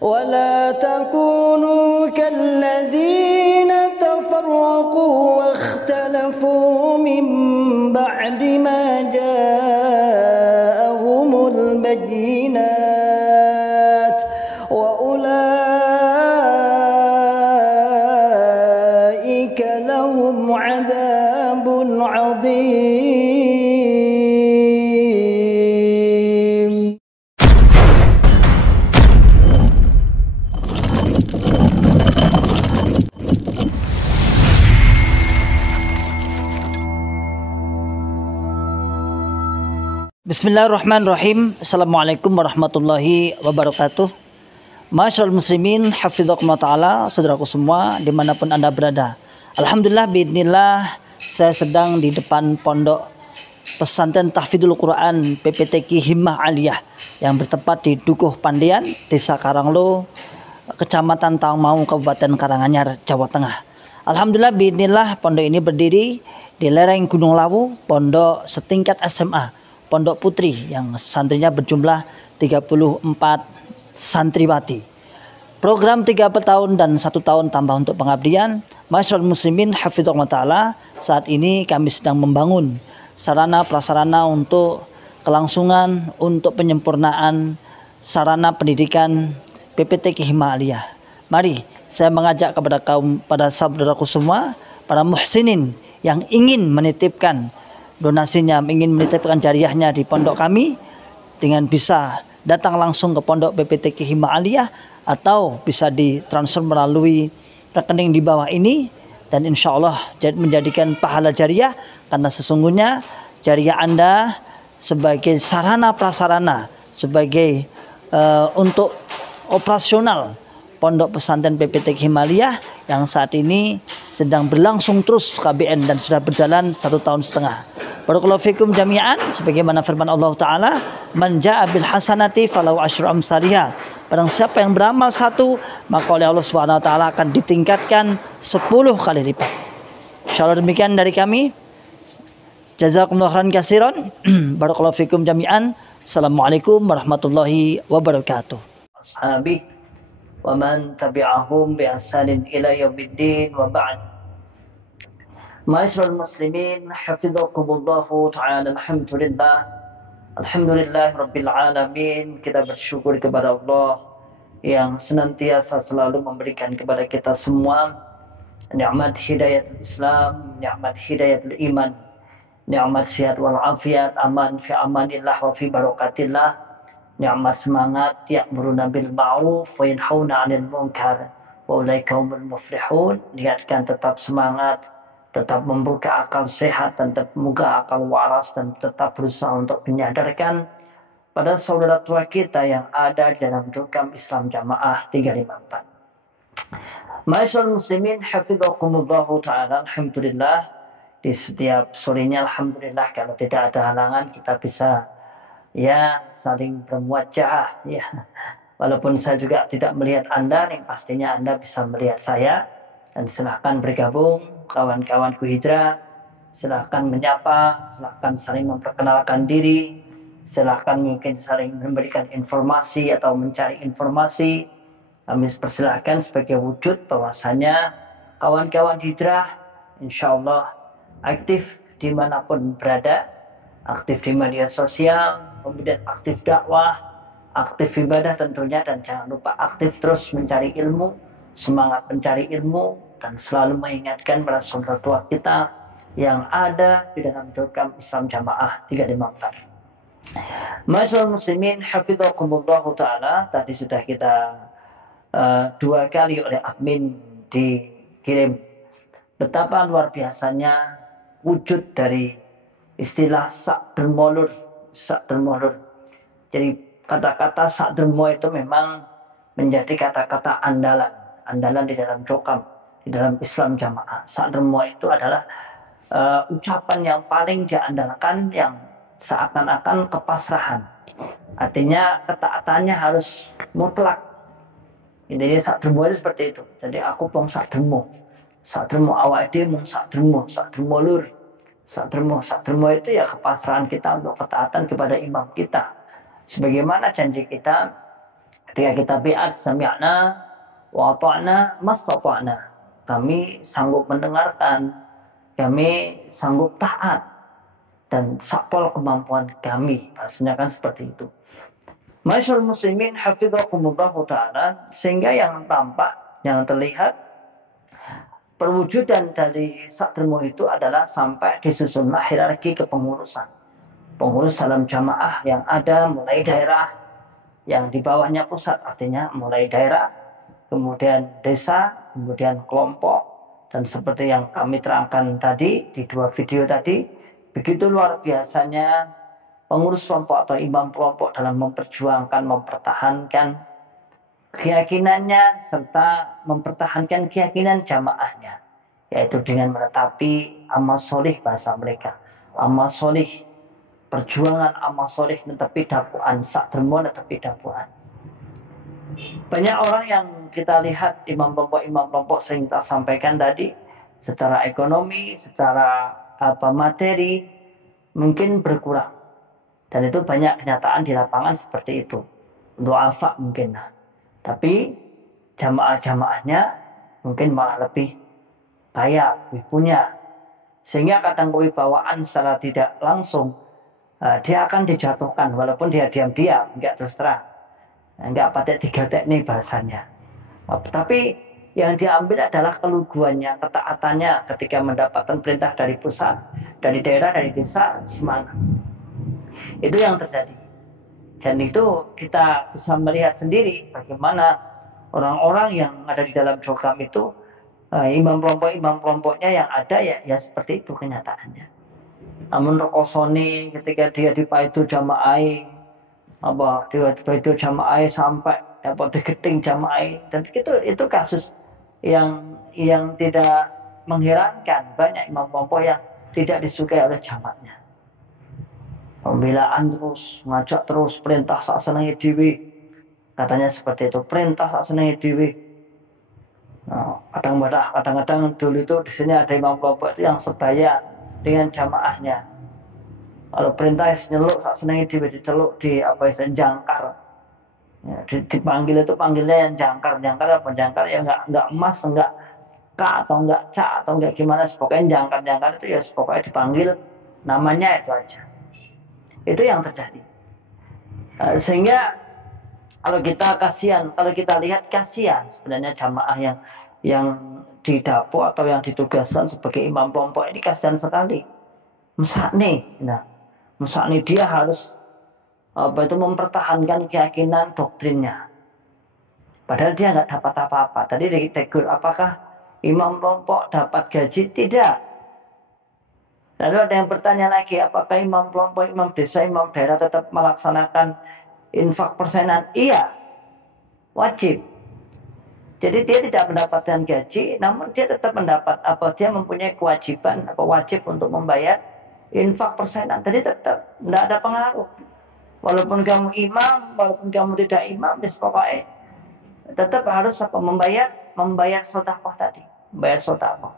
ولا تكونوا كالذين تفرقوا واختلفوا من بعد ما جاءهم البينات وأولئك لهم عذاب عظيم. Bismillahirrahmanirrahim. Assalamualaikum warahmatullahi wabarakatuh. Masyarul muslimin, hafidhakumullah ta'ala, saudaraku semua dimanapun anda berada. Alhamdulillah, biidznillah, saya sedang di depan pondok pesantren tahfidzul Quran PPTQ Himmah Aliyah yang bertempat di Dukuh Pandian, Desa Karanglo, Kecamatan Tangmau, Kabupaten Karanganyar, Jawa Tengah. Alhamdulillah, biidznillah, pondok ini berdiri di lereng Gunung Lawu, pondok setingkat SMA, Pondok Putri, yang santrinya berjumlah 34 santriwati. Program 3 tahun dan 1 tahun tambah untuk pengabdian. Masyarul muslimin, hafidhakumullah ta'ala, saat ini kami sedang membangun sarana prasarana untuk kelangsungan, untuk penyempurnaan sarana pendidikan PPTQ Himmah Aliyah. Mari saya mengajak pada saudaraku semua, para muhsinin yang ingin menitipkan donasinya, ingin menitipkan jariahnya di pondok kami, dengan bisa datang langsung ke pondok PPTQ Himmah Aliyah atau bisa ditransfer melalui rekening di bawah ini, dan insya Allah menjadikan pahala jariah, karena sesungguhnya jariah Anda sebagai sarana prasarana, sebagai untuk operasional pondok pesantren PPTQ Himmah Aliyah yang saat ini sedang berlangsung terus KBN dan sudah berjalan 1 tahun setengah. Barakallahu fikum jami'an, sebagaimana firman Allah Ta'ala, man ja'a bil hasanati falahu asyru amsalihha. Barang siapa yang beramal 1, maka oleh Allah Subhanahu wa taala akan ditingkatkan 10 kali lipat. Insyaallah demikian dari kami. Jazakumullahu khairan katsiran. Barakallahu fikum jami'an. Assalamualaikum warahmatullahi wabarakatuh. Ashabi wa man tabi'ahum bi ihsanin ila yaumiddin wa ba'd. Masyarul muslimin, hafidhakumullahu ta'ala, alhamdulillah. Alhamdulillah rabbil alamin. Kita bersyukur kepada Allah yang senantiasa selalu memberikan kepada kita semua nikmat hidayatul Islam, nikmat hidayatul iman, nikmat sehat wal afiat, aman fi amanillah wa fi barakatillah, nikmat semangat ya'muruna bil ma'ruf wa yanhauna 'anil munkar wa ulaika humul muflihun. Niatkan tetap semangat, tetap membuka akal sehat, dan tetap membuka akal waras, dan tetap berusaha untuk menyadarkan pada saudara tua kita yang ada di dalam program Islam Jamaah 354. Masyarul muslimin, hafidhakumullahu ta'ala, alhamdulillah, di setiap sorenya alhamdulillah, kalau tidak ada halangan kita bisa saling bermuajah ya. Walaupun saya juga tidak melihat Anda, yang pastinya Anda bisa melihat saya, dan silahkan bergabung kawan-kawanku hijrah, silahkan menyapa, silahkan saling memperkenalkan diri, silahkan mungkin saling memberikan informasi atau mencari informasi. Kami persilahkan sebagai wujud bahwasanya kawan-kawan hijrah insya Allah aktif dimanapun berada, aktif di media sosial, kemudian aktif dakwah, aktif ibadah tentunya, dan jangan lupa aktif terus mencari ilmu, semangat mencari ilmu, dan selalu mengingatkan para saudara tua kita yang ada di dalam program Islam Jamaah 354. Masyarul muslimin, hafidhakumullahu ta'ala, tadi sudah kita 2 kali oleh admin dikirim betapa luar biasanya wujud dari istilah sakdermolur. Jadi kata-kata sakdermo itu memang menjadi kata-kata andalan di dalam program, di dalam Islam Jamaah. Sakdermo itu adalah ucapan yang paling diandalkan, yang seakan-akan kepasrahan. Artinya ketaatannya harus mutlak. Jadi sakdermo itu seperti itu. Jadi aku pong sakdermo awak dhewe mung sakdermo lur. Sakdermo itu ya kepasrahan kita untuk ketaatan kepada imam kita. Sebagaimana janji kita Ketika kita biat sami'na wa ata'na mastata'na, kami sanggup mendengarkan, kami sanggup taat dan sapol kemampuan kami. Bahasanya kan seperti itu. Masyaallah muslimin hafizakumullah taala, sehingga yang tampak, yang terlihat perwujudan dari Sakdermo itu adalah sampai disusunlah hierarki kepengurusan. Pengurus dalam jamaah yang ada mulai daerah, yang di bawahnya pusat, artinya mulai daerah, kemudian desa, kemudian kelompok, dan seperti yang kami terangkan tadi di 2 video tadi, begitu luar biasanya pengurus kelompok atau imam kelompok dalam memperjuangkan, mempertahankan keyakinannya serta mempertahankan keyakinan jamaahnya, yaitu dengan menetapi amal solih, bahasa mereka amal solih, perjuangan amal soleh netepi dakwaan, Sakdermo netepi dakwaan. Banyak orang yang kita lihat imam kelompok sering kita sampaikan tadi, secara ekonomi, secara materi mungkin berkurang, dan itu banyak kenyataan di lapangan seperti itu. Du'afa mungkin, tapi jamaah-jamaahnya mungkin malah lebih kaya, lebih punya, sehingga kadang kewibawaan secara tidak langsung dia akan dijatuhkan walaupun dia diam-diam, enggak terus terang, enggak pakai 3 teknik bahasanya. Tapi yang diambil adalah keluguannya, ketaatannya ketika mendapatkan perintah dari pusat, dari daerah, dari desa, semangat. Itu yang terjadi. Dan itu kita bisa melihat sendiri bagaimana orang-orang yang ada di dalam program itu, imam kelompoknya yang ada ya seperti itu kenyataannya. Namun rekosoni ketika dia dipaidu jamaah, dia dipaidu jamaah sampai digeting jamaah, dan itu kasus yang tidak mengherankan. Banyak imam kelompok yang tidak disukai oleh jamaahnya. Pembelaan terus, ngajak terus, perintah sak senenge dhewe, katanya seperti itu, perintah sak senenge dhewe. Kadang-kadang dulu itu di sini ada imam kelompok itu yang sebaya dengan jamaahnya. Kalau perintah nyeluk sak senenge dhewe, diceluk di jangkar. Ya, dipanggil itu panggilnya yang jangkar ya enggak emas, enggak K atau enggak C atau enggak gimana, pokoknya jangkar itu ya pokoknya dipanggil namanya itu aja. Itu yang terjadi. Sehingga kalau kita lihat kasihan sebenarnya jamaah yang didapo atau yang ditugaskan sebagai imam kelompok ini, kasihan sekali. Misalnya dia harus mempertahankan keyakinan doktrinnya, padahal dia nggak dapat apa-apa. Tadi ditegur, apakah imam kelompok dapat gaji? Tidak. Lalu ada yang bertanya lagi, apakah imam kelompok, imam desa, imam daerah tetap melaksanakan infak persenan? Iya, wajib. Jadi dia tidak mendapatkan gaji, namun dia tetap dia mempunyai kewajiban wajib untuk membayar infak persenan. Jadi tetap tidak ada pengaruh. Walaupun kamu imam, walaupun kamu tidak imam, pokoknya tetap harus membayar sedekah tadi, membayar sedekah.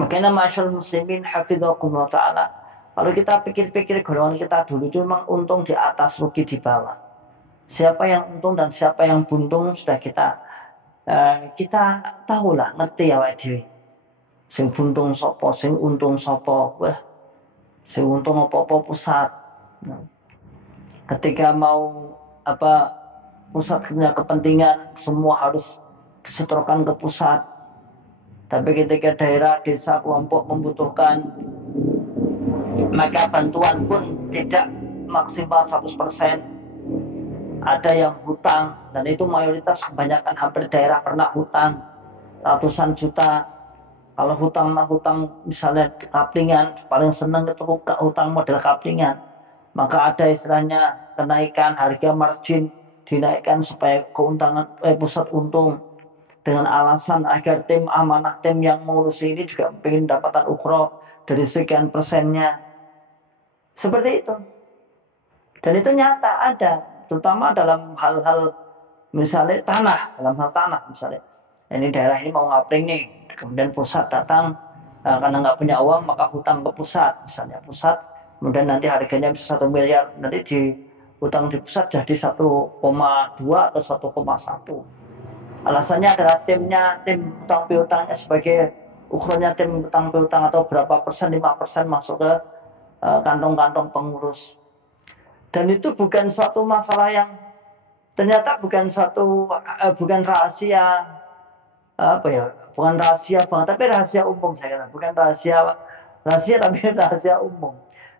Makanya masyaallah muslimin hafizakumullah taala, kalau kita pikir-pikir golongan kita dulu itu memang untung di atas, rugi di bawah. Siapa yang untung dan siapa yang buntung sudah kita tahulah, ngerti ya dhewe. Sing buntung sapa, sing untung sapa. Wah, sing untung apa-apa pusat. Ketika mau pusat punya kepentingan, semua harus disetorkan ke pusat. Tapi ketika daerah, desa, kelompok membutuhkan, maka bantuan pun tidak maksimal 100%. Ada yang hutang, dan itu mayoritas, kebanyakan hampir daerah pernah hutang ratusan juta. Kalau hutang misalnya kaplingan, paling senang itu hutang model kaplingan. Maka ada istilahnya kenaikan harga margin, dinaikkan supaya keuntungan pusat untung, dengan alasan agar tim amanah, tim yang mengurus ini juga ingin dapatan ukhra dari sekian persennya. Seperti itu. Dan itu nyata ada, terutama dalam hal-hal misalnya dalam hal tanah misalnya. Ini daerah ini mau ngapling nih, kemudian pusat datang, karena nggak punya uang maka hutang ke pusat, misalnya pusat, kemudian nanti harganya bisa 1 miliar, nanti utang di pusat jadi 1,2 atau 1,1. Alasannya adalah tim utang piutangnya sebagai ukurannya tim utang piutang atau berapa persen, 5% masuk ke kantong-kantong pengurus. Dan itu bukan suatu masalah yang ternyata bukan rahasia bukan rahasia banget, tapi rahasia umum saya kata, bukan rahasia tapi rahasia umum.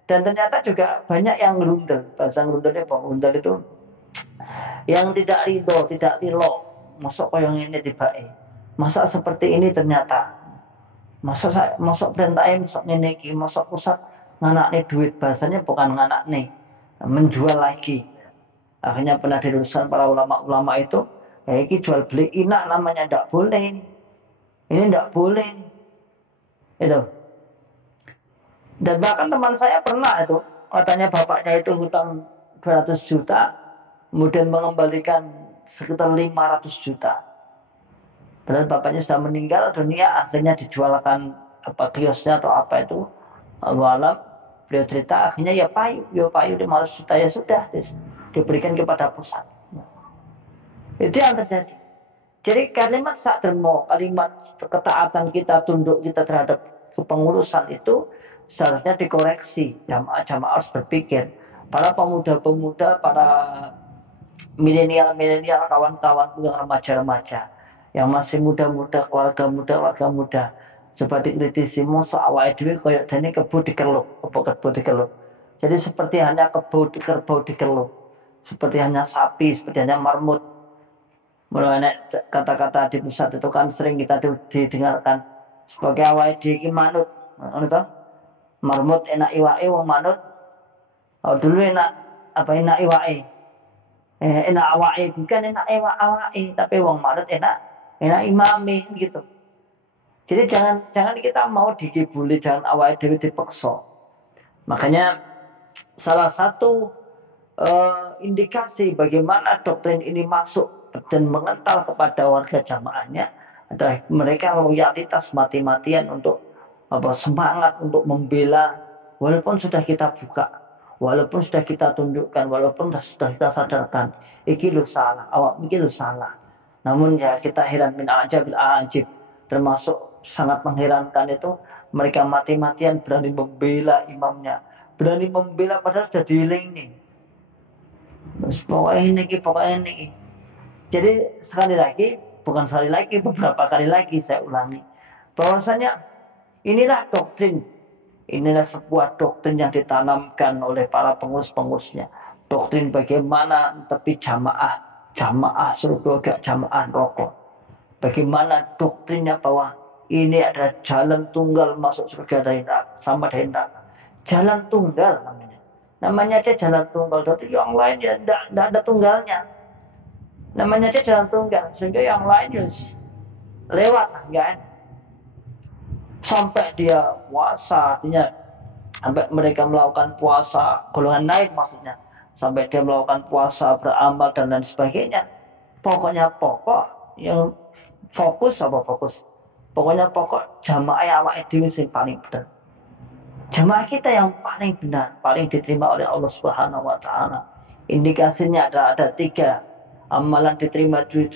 Dan ternyata juga banyak yang ngerundel, bahasa ngerundelnya ngerundel itu yang tidak ridho, tidak tilo, masuk koyong ini tiba-tiba, masa seperti ini ternyata, masuk perintahnya, masuk ini, masuk pusat nganak nih duit, bahasanya bukan nganak nih, menjual lagi. Akhirnya pernah dirumuskan para ulama-ulama itu, ini jual beli inak namanya, tidak boleh ini tidak boleh itu. Dan bahkan teman saya pernah itu, katanya bapaknya itu hutang 200 juta, kemudian mengembalikan sekitar 500 juta. Padahal bapaknya sudah meninggal dunia, akhirnya dijualkan kiosnya atau apa itu, walau beliau cerita akhirnya ya payu 500 juta ya sudah diberikan kepada pusat. Itu yang terjadi. Jadi kalimat sakdermo, kalimat ketaatan kita, tunduk kita terhadap kepengurusan itu seharusnya dikoreksi. Jamaah harus berpikir. Para pemuda-pemuda, para milenial, kawan-kawan yang remaja-remaja, yang masih muda-muda, keluarga muda, coba dikritisi, masa awake dhewe koyo dene kebo dikeluk. Jadi seperti hanya kerbau dikeluk. Seperti hanya sapi, seperti hanya marmut. Mulai kata-kata di pusat itu kan sering kita didengarkan sebagai awake dhewe iki manut, ngono to? Marmut enak iwake, wong manut dulu enak iwake. Enak awake, bukan enak awake, tapi wong manut enak imame gitu. Jadi jangan kita mau dikibuli, jangan awake dhewe dipaksa. Makanya salah satu indikasi bagaimana doktrin ini masuk dan mengental kepada warga jamaahnya adalah mereka loyalitas mati-matian untuk semangat untuk membela, walaupun sudah kita buka, walaupun sudah kita tunjukkan, walaupun sudah kita sadarkan iki lu salah, awak iki lu salah, namun ya kita heran min ajabil ajib, termasuk sangat mengherankan itu mereka mati-matian berani membela imamnya, berani membela padahal sudah diiling pokoknya ini. Jadi beberapa kali lagi saya ulangi bahwasanya inilah doktrin, inilah sebuah doktrin yang ditanamkan oleh para pengurus-pengurusnya. Doktrin bagaimana tapi jamaah surga gak jamaah rokok. Bagaimana doktrinnya bahwa ini adalah jalan tunggal masuk surga dari neraka, sama dari neraka. Jalan tunggal namanya aja jalan tunggal, tapi yang lain ya tidak ada tunggalnya. Namanya aja jalan tunggal, sehingga yang lain ya lewat enggak. Sampai dia puasa, artinya sampai mereka melakukan puasa golongan naik maksudnya, sampai dia melakukan puasa, beramal dan lain sebagainya. Pokoknya yang fokus. Pokoknya jamaah awake dhewe sing paling benar. Jamaah kita yang paling benar, paling diterima oleh Allah Subhanahu wa taala. Indikasinya ada 3 amalan diterima, 1.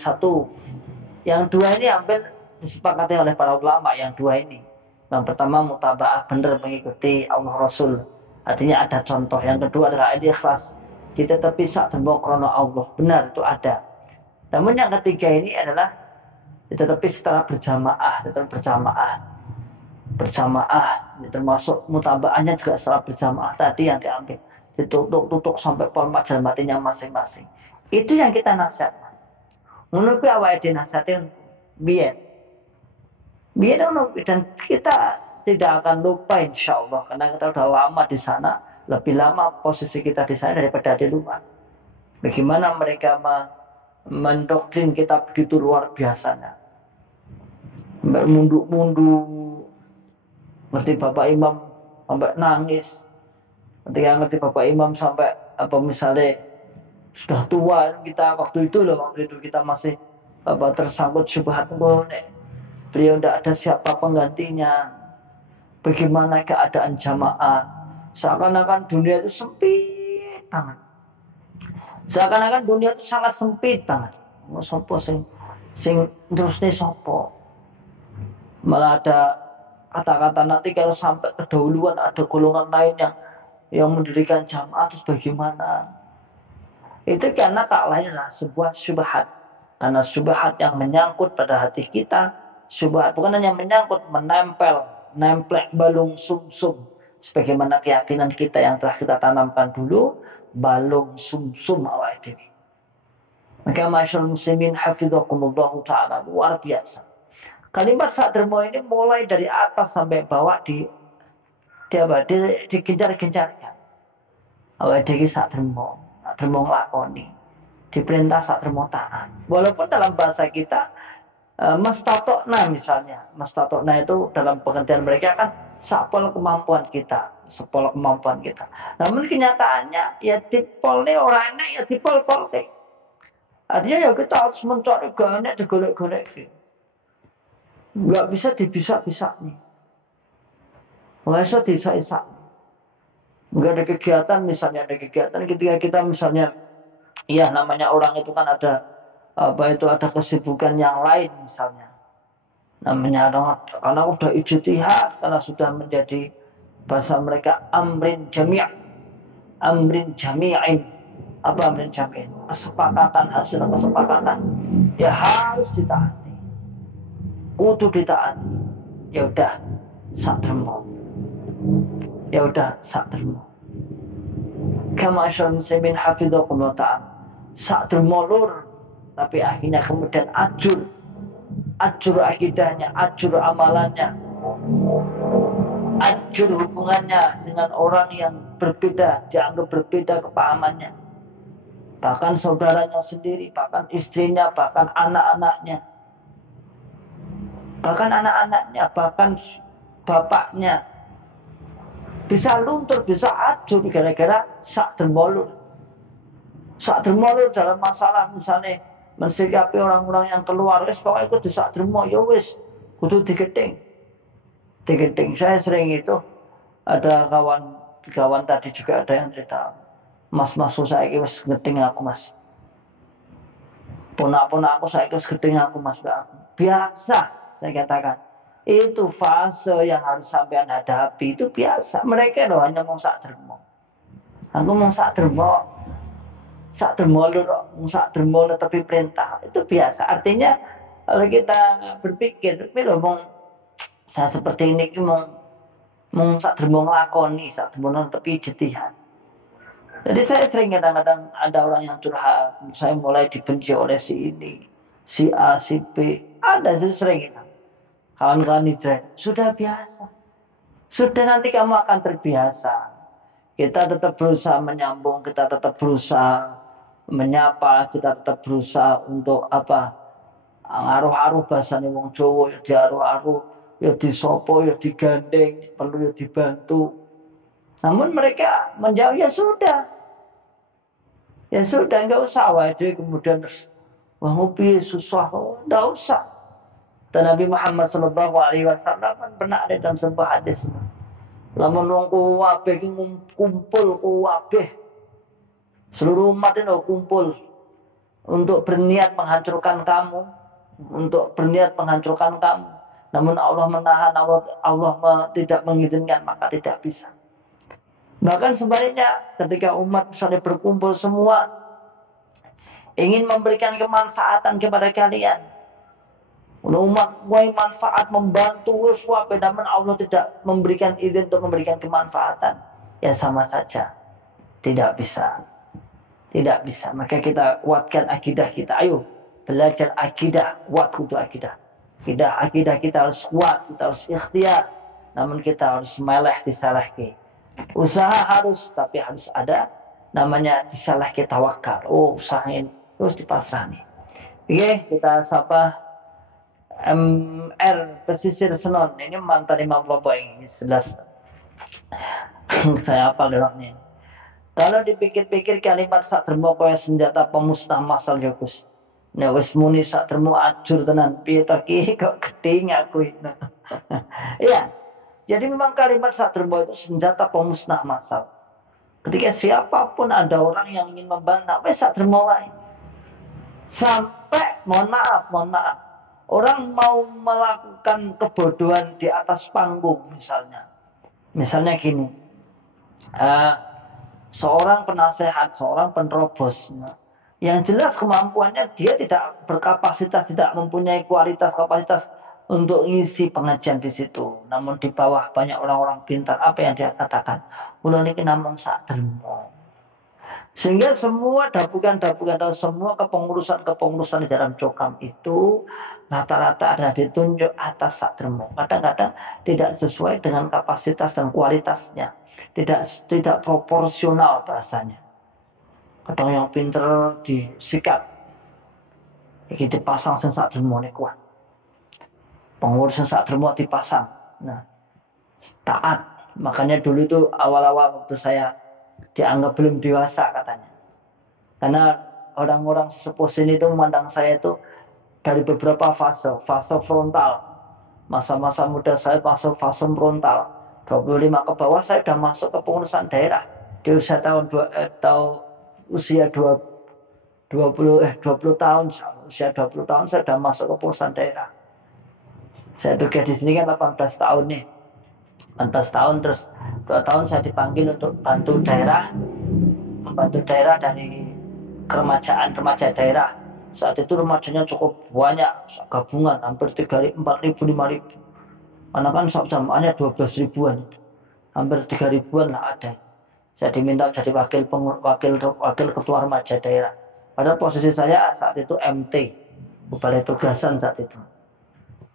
Yang 2 ini hampir disepakati oleh para ulama, yang 2 ini. Yang pertama mutaba'ah, benar mengikuti Allah Rasul. Artinya ada contoh. Yang kedua adalah ikhlas. Kita tetapi sakdermo krana Allah. Benar itu ada. Namun yang ketiga ini adalah tetapi setelah berjamaah. Termasuk mutaba'ahnya juga setelah berjamaah tadi yang diambil. Ditutuk sampai polmat dan matinya masing-masing. Itu yang kita nasihatkan. Menurut awake dhewe nasihatin biyen dan kita tidak akan lupa insyaallah karena kita sudah lama di sana, lebih lama posisi kita di sana daripada di luar. Bagaimana mereka mendoktrin kita begitu luar biasanya. Mundu ngerti Bapak Imam sampai nangis. Ketika ngerti Bapak Imam sampai misalnya sudah tua kita waktu itu kita masih tersangkut syubhat beliau tidak ada siapa penggantinya. Bagaimana keadaan jamaah, seakan-akan dunia itu sempit banget. Seakan-akan dunia itu sangat sempit banget. Sopo sing terus nih sopo. Malah ada kata-kata nanti kalau sampai kedahuluan ada golongan lain yang mendirikan jamaah, terus bagaimana? Itu karena tak lain lah sebuah syubhat. Karena syubhat yang menyangkut pada hati kita, syubhat bukan hanya menyangkut, menempel, nemplek balung sumsum. Sebagaimana keyakinan kita yang telah kita tanamkan dulu, balung sumsum awal ini. Maka masyaallah muslimin hafizakumullah ta'ala, luar biasa. Kalimat Sadremo ini mulai dari atas sampai bawah digencar-gencarkan. Awal ini Sadremo nglakoni, diperintah Sadremo taat. Walaupun dalam bahasa kita mastatokna misalnya, mastatokna itu dalam pengertian mereka kan sapol kemampuan kita, Namun kenyataannya ya dipol nih orang enak ya dipol-pol. Artinya ya kita harus mencari ganek digolek-golek. Nggak bisa dibisa-bisa nih. Nggak bisa disa-isa. Nggak ada kegiatan, misalnya ada kegiatan ketika kita misalnya, ya namanya orang itu kan ada ada kesibukan yang lain misalnya. Namanya karena udah ijtihad, karena sudah menjadi bahasa mereka amrin jami'. Amrin jami'in. Apa amrin jami'in? Kesepakatan, hasil kesepakatan. Ya harus ditaati. Kudu ditaati. Ya udah, Sadremo. Kama asyar muslimin hafizakumullah ta'ala. Sadremo lur, tapi akhirnya kemudian ajur akidahnya, ajur amalannya, ajur hubungannya dengan orang yang berbeda, dianggap berbeda kepahamannya, bahkan saudaranya sendiri, bahkan istrinya, bahkan anak-anaknya, bahkan bapaknya bisa luntur, bisa ajur gara-gara Sadremo dalam masalah misalnya mensikapi orang-orang yang keluar, wis pokoknya kudu Sadremo, ya wis kudu digeting. Saya sering itu ada kawan tadi juga ada yang cerita, mas susah iki wis geting aku mas. Ponak-ponak aku saya wis geting aku mas. Biasa saya katakan. Itu fase yang harus sampean hadapi, itu biasa. Mereka loh hanya mau Sadremo. Aku mau Sadremo tapi perintah, itu biasa. Artinya kalau kita berpikir, saya seperti ini mau Sadremo nglakoni, Sadremo tapi ijtihad. Jadi saya sering kadang-kadang ada orang yang curhat, saya mulai dibenci oleh si ini, si A, si B, ada sering itu. Kawan-kawan hijrah, sudah biasa. Sudah nanti kamu akan terbiasa. Kita tetap berusaha menyambung, kita tetap berusaha menyapa, kita tetap berusaha untuk ngaruh-aruh bahasane wong Jawa, ya diaruh-aruh, ya disopo, ya digandeng, perlu ya dibantu. Namun mereka menjauh, ya sudah, nggak usah wae kemudian wah ngopi susah, nggak usah. Dan Nabi Muhammad Sallallahu Alaihi Wasallam kan pernah ada dalam sebuah hadis. Lamun wong kuwabeh kumpul kuwabeh, seluruh umat itu kumpul untuk berniat menghancurkan kamu, Namun Allah menahan, Allah tidak mengizinkan, maka tidak bisa. Bahkan sebaliknya, ketika umat misalnya berkumpul semua ingin memberikan kemanfaatan kepada kalian, umat mulai manfaat membantu suatu, namun Allah tidak memberikan izin untuk memberikan kemanfaatan, ya sama saja tidak bisa. Maka kita kuatkan akidah kita. Ayo belajar akidah, kuat kudu akidah kita harus kuat, kita harus ikhtiar, namun kita harus meleh disalahke. Usaha harus, tapi harus ada namanya disalahke tawakal. Usahain terus dipasrahkan. Oke, kita sapa MR Pesisir Senon, ini mantan Imam Bapak ini jelas. Saya hafal deroknya. Kalau dipikir-pikir kalimat Sadremo kaya senjata pemusnah massal ya Gus. Nek wis muni Sadremo ajur tenan, piye to ki kok gedeng aku. Iya. Jadi memang kalimat Sadremo itu senjata pemusnah massal. Ketika siapapun ada orang yang ingin membantah, wes sak dermo wae. Sampai mohon maaf, orang mau melakukan kebodohan di atas panggung misalnya. Misalnya gini, uh, seorang penasehat, seorang penerobos, yang jelas kemampuannya dia tidak berkapasitas, tidak mempunyai kualitas kapasitas untuk ngisi pengajian di situ. Namun di bawah banyak orang-orang pintar, apa yang dia katakan? Ulo niki namung sak dermo. Sehingga semua dapukan-dapukan atau semua kepengurusan di dalam cokam itu rata-rata ada ditunjuk atas sak dermo. Kadang-kadang tidak sesuai dengan kapasitas dan kualitasnya. Tidak proporsional bahasanya. Kadang yang pinter disikat. Iki dipasang sing sak dermo ne kuat. Pengurus sing sak dermo dipasang. Nah, taat. Makanya dulu itu awal-awal waktu saya dianggap belum dewasa katanya. Karena orang-orang sesepuh sini itu memandang saya itu dari beberapa fase frontal. Masa-masa muda saya masuk fase frontal. 25 ke bawah saya sudah masuk ke pengurusan daerah. Di usia usia 20 tahun, usia 20 tahun saya sudah masuk ke pengurusan daerah. Saya tugas di sini kan 18 tahun nih. 18 tahun terus 2 tahun saya dipanggil untuk membantu daerah dari keremajaan remaja daerah. Saat itu remajanya cukup banyak, gabungan hampir 3.000, 4.000, 5.000. Karena kan jamaahnya 12 ribuan, hampir 3 ribuan lah ada. Saya diminta jadi wakil ketua remaja daerah. Pada posisi saya saat itu MT, balai tugasan saat itu.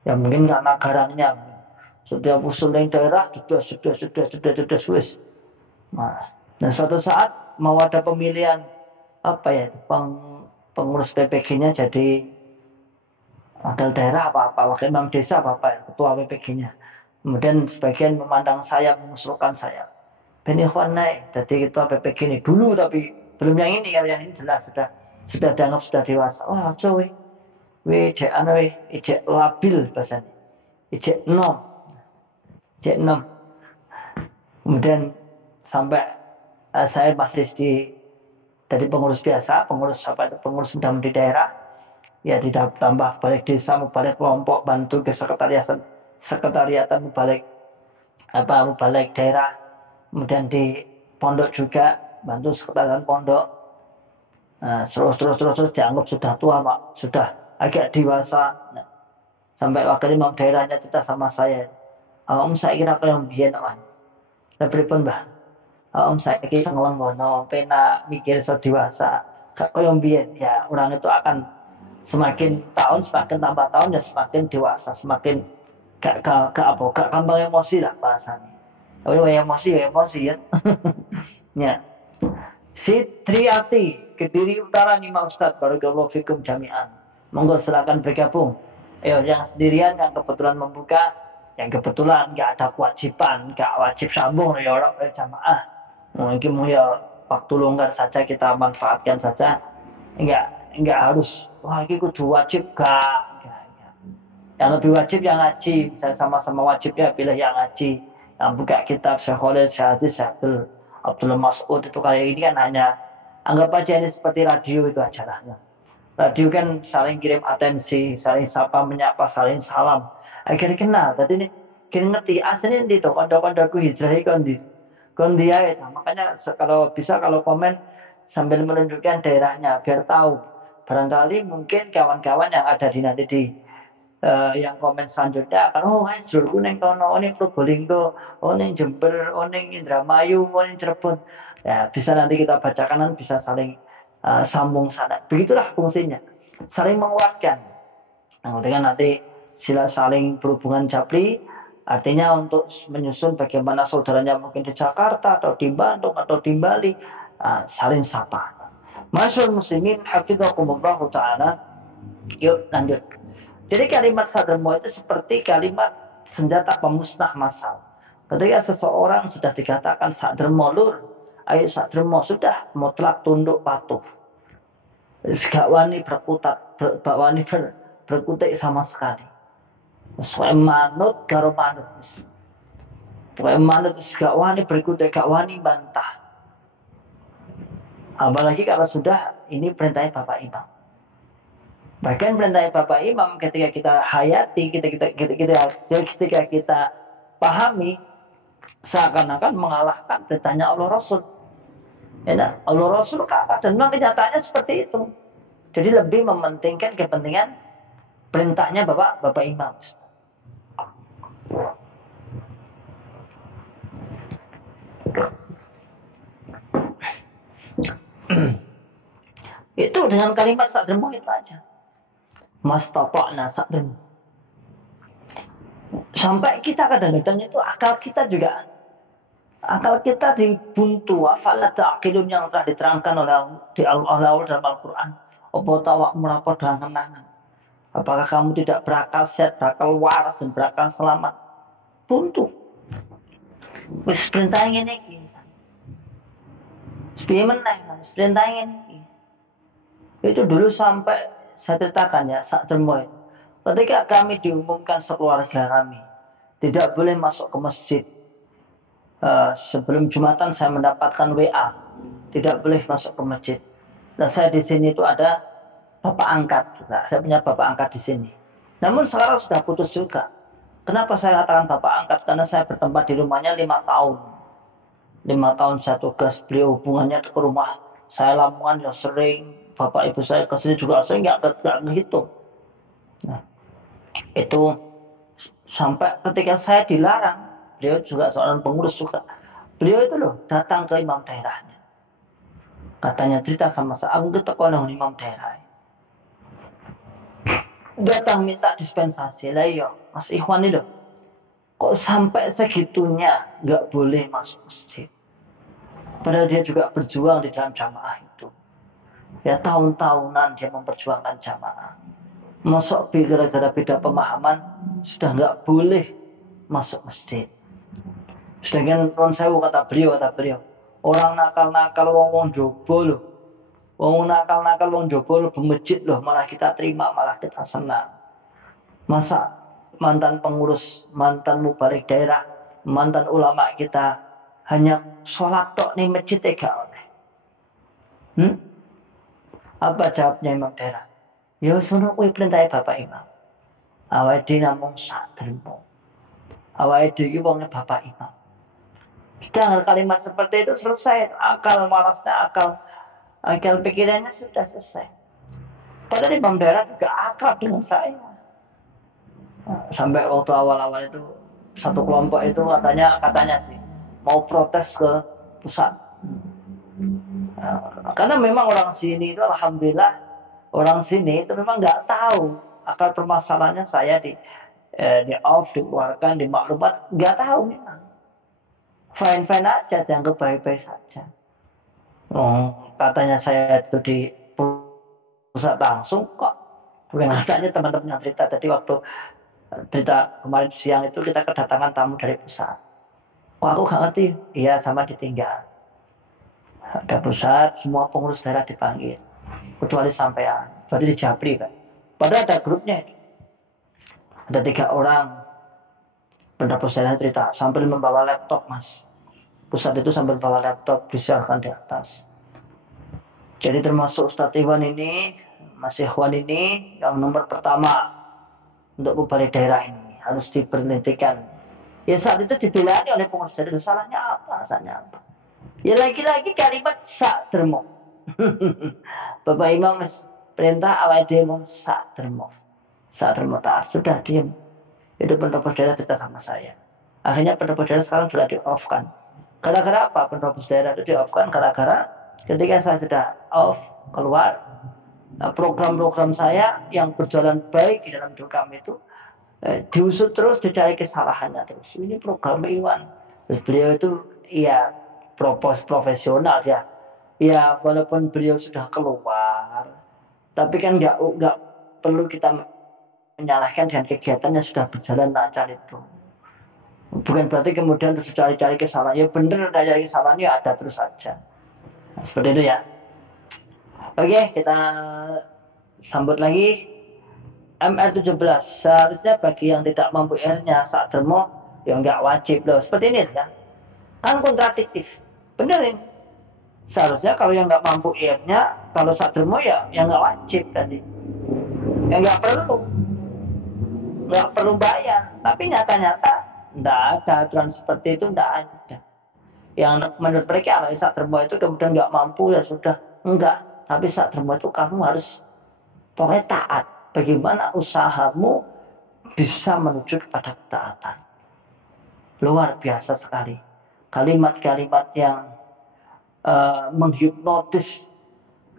Ya mungkin karena garangnya. Sudah usul yang daerah, sudah wis. Nah, dan suatu saat mau ada pemilihan pengurus PPG-nya jadi wakil daerah wakil imam desa ketua PPG-nya. Kemudian sebagian memandang saya, mengusulkan saya. Ben ikhwan naik, jadi ketua PPG ini dulu tapi belum yang ini, kalau yang ini jelas sudah dianggap sudah dewasa. Wah, coy, ijek labil bahasanya, ijek nom. Kemudian sampai saya masih dari pengurus biasa, pengurus muda di daerah, ya tidak tambah balik desa, balik kelompok, bantu ke sekretariatan balik daerah, kemudian di pondok juga bantu sekretariatan pondok. Nah, terus dianggap sudah tua, Pak, sudah agak dewasa. Nah, sampai wakil imam daerahnya cerita sama saya. Saya kira kaya mbiyen kan. Lah pripun, Mbah? Saya kira ngelenggono, pena mikir so dewasa. Gak kaya mbiyen. Ya, orang itu akan semakin tambah tahun ya semakin dewasa, semakin gak gampang emosi lah bahasanya. Tapi emosi ya. Ya. Triati, Kediri Utara 5 Ustadz, barakallahu fikum jami'an. Monggo silakan bergabung. Ayo, yang sendirian yang kebetulan membuka, yang kebetulan nggak ada kewajiban, nggak wajib sambung ya orang berjamaah. Mungkin mau ya waktu longgar saja kita manfaatkan saja. Nggak harus wah ini kudu wajib gak. Yang lebih wajib yang ngaji. Misalnya sama-sama wajib ya pilih yang ngaji. Yang buka kitab Syekh Khalid, Syekh Abdul Mas'ud itu kayak ini kan hanya anggap aja ini seperti radio itu acaranya. Radio kan saling kirim atensi, saling sapa menyapa, saling salam. Akhirnya kenal, tadi ini kini ngerti aslinya itu kondak-kondakku hijrahi kondi ya. Makanya kalau bisa kalau komen sambil menunjukkan daerahnya biar tahu. Barangkali mungkin kawan-kawan yang ada di yang komen selanjutnya akan sedulurku neng kono, neng Probolinggo, neng Jember, neng Indramayu, neng Cirebon. Ya bisa nanti kita bacakan, bisa saling sambung sana. Begitulah fungsinya, saling menguatkan. Nah, dengan nanti sila saling berhubungan japri, artinya untuk menyusun bagaimana saudaranya mungkin di Jakarta atau di Bandung atau di Bali, saling sapa. Masyaallah muslimin hafizakumullah ta'ala. Yuk lanjut. Jadi kalimat sadermo itu seperti kalimat senjata pemusnah massal. Ketika seseorang sudah dikatakan sadermo lur, ayo sadermo, sudah mutlak tunduk patuh. Gak wani berkutik sama sekali. Soalnya manut karo manut. Pokoknya manut gak wani berikuti, gak wani bantah. Apalagi kalau sudah ini perintahnya Bapak Imam. Bahkan perintahnya Bapak Imam ketika kita hayati, ketika kita pahami, seakan-akan mengalahkan perintahnya Allah Rasul. Ya, Allah Rasul kalah, dan memang kenyataannya seperti itu. Jadi lebih mementingkan kepentingan perintahnya Bapak Imam. Itu dengan kalimat sakdemu itu aja. Mastata'na sakdemu. Sampai kita kadang-kadang itu akal kita dibuntu. Afala ta'qilun yang telah diterangkan oleh Allah dalam Al-Quran. Apa tawakmu rapor dengan kenangan. Apakah kamu tidak berakal sehat, berakal waras, dan berakal selamat? Buntu. Wis perintah ngene iki. Piye meneh, perintah ngene iki. Itu dulu sampai saya ceritakan ya, sak dermoy. Ketika kami diumumkan sekeluarga kami tidak boleh masuk ke masjid. Sebelum Jumatan saya mendapatkan WA, tidak boleh masuk ke masjid. Dan saya di sini itu ada bapak angkat. Saya punya bapak angkat di sini. Namun sekarang sudah putus juga. Kenapa saya katakan bapak angkat? Karena saya bertempat di rumahnya 5 tahun. 5 tahun saya tugas, beliau hubungannya ke rumah saya Lamongan ya sering, bapak ibu saya ke sini juga sering, nggak ngehitung. Nah, itu sampai ketika saya dilarang, beliau juga seorang pengurus juga. Beliau itu loh datang ke imam daerahnya. Katanya cerita sama saya, aku ketemu dengan imam daerah. Datang minta dispensasi lah, ya Mas Ikhwan itu kok sampai segitunya nggak boleh masuk masjid. Padahal dia juga berjuang di dalam jamaah itu. Ya tahun-tahunan dia memperjuangkan jamaah. Masuk gara-gara beda pemahaman sudah nggak boleh masuk masjid. Sedangkan non sewu kata beliau, orang nakal-nakal wong jobo loh. Wong nakal-nakal wong jobo loh masjid loh, malah kita terima, malah kita senang. Masa mantan pengurus, mantan mubarik daerah, mantan ulama kita hanya sholat tok nih masjid tega oleh. Apa jawabnya imam daerah? Ya sono kuwi perintah Bapak Imam. Awake dhewe namung sak dermo. Awake dhewe iki wonge Bapak Imam. Dengan kalimat seperti itu selesai, akal marasnya, akal pikirannya sudah selesai. Padahal imam daerah juga akrab dengan saya. Sampai waktu awal-awal itu satu kelompok itu katanya sih mau protes ke pusat. Karena memang orang sini itu alhamdulillah, orang sini itu memang nggak tahu akar permasalahannya. Saya di off, dikeluarkan, dimaklumat, nggak tahu memang. Fine aja, dianggap baik-baik saja. Katanya saya itu di pusat langsung kok. Bukan katanya teman-teman yang cerita tadi waktu cerita kemarin siang itu kita kedatangan tamu dari pusat. Aku gak ngerti, iya sama ditinggal. Ada pusat, semua pengurus daerah dipanggil, kecuali sampean. Berarti di Japri kan. Padahal ada grupnya. Ada 3 orang. Pendapur daerah cerita sambil membawa laptop mas. Pusat itu sambil bawa laptop disiarkan di atas. Jadi termasuk Ustadz Iwan ini, Mas Ikhwan ini yang nomor pertama untuk mubarik daerah ini harus diberhentikan. Ya saat itu dibelani oleh pengurus daerah, salahnya apa, rasanya apa? Ya lagi-lagi kalimat sak dermo. Bapak Imam perintah awal demo sak dermo. Sak dermo taat, sudah diam. Itu pendapur daerah cerita sama saya. Akhirnya pendapur daerah sekarang juga di-off-kan. Gara-gara apa pendapur daerah itu di-off-kan? Gara-gara ketika saya sudah off, keluar, program-program saya yang berjalan baik di dalam Dukam itu diusut terus, dicari kesalahannya terus. Ini program Iwan. Terus beliau itu ya profesional ya. Ya walaupun beliau sudah keluar, tapi kan nggak perlu kita menyalahkan dengan kegiatan yang sudah berjalan lancar itu. Bukan berarti kemudian terus cari-cari kesalahan. Ya benar ada cari kesalahan, ya ada terus saja. Nah, seperti itu ya. Oke, kita sambut lagi. MR17 seharusnya bagi yang tidak mampu R-nya saat dermo ya nggak wajib loh. Seperti ini ya. Kan kontradiktif. Bener ini. Seharusnya kalau yang nggak mampu IF-nya, kalau sadremo ya yang nggak wajib tadi, yang nggak perlu bayar. Tapi nyata-nyata nggak ada aturan seperti itu, nggak ada. Yang menurut mereka kalau sadremo itu kemudian nggak mampu ya sudah, enggak. Tapi sadremo itu kamu harus pokoknya taat. Bagaimana usahamu bisa menuju kepada ketaatan. Luar biasa sekali. Kalimat-kalimat yang menghipnotis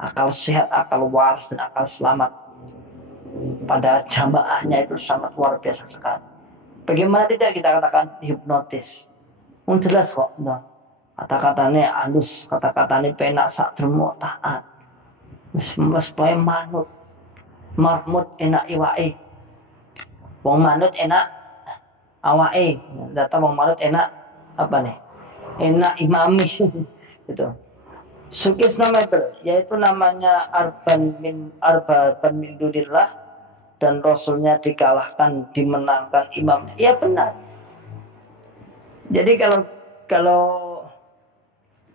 akal sehat, akal waras, dan akal selamat pada jamaahnya itu sangat luar biasa sekali. Bagaimana tidak kita katakan hipnotis? Jelas kok. Nah, kata-katanya halus, kata-katanya penak sadremo taat. Mas poe manut. Marmut enak iwae. Wong manut enak awake. Data wong manut enak apa nih? Enak imami. Gitu. Sukisna mebel, yaitu namanya arban min dunillah, dan rasulnya dikalahkan, dimenangkan imamnya. Ya benar. Jadi kalau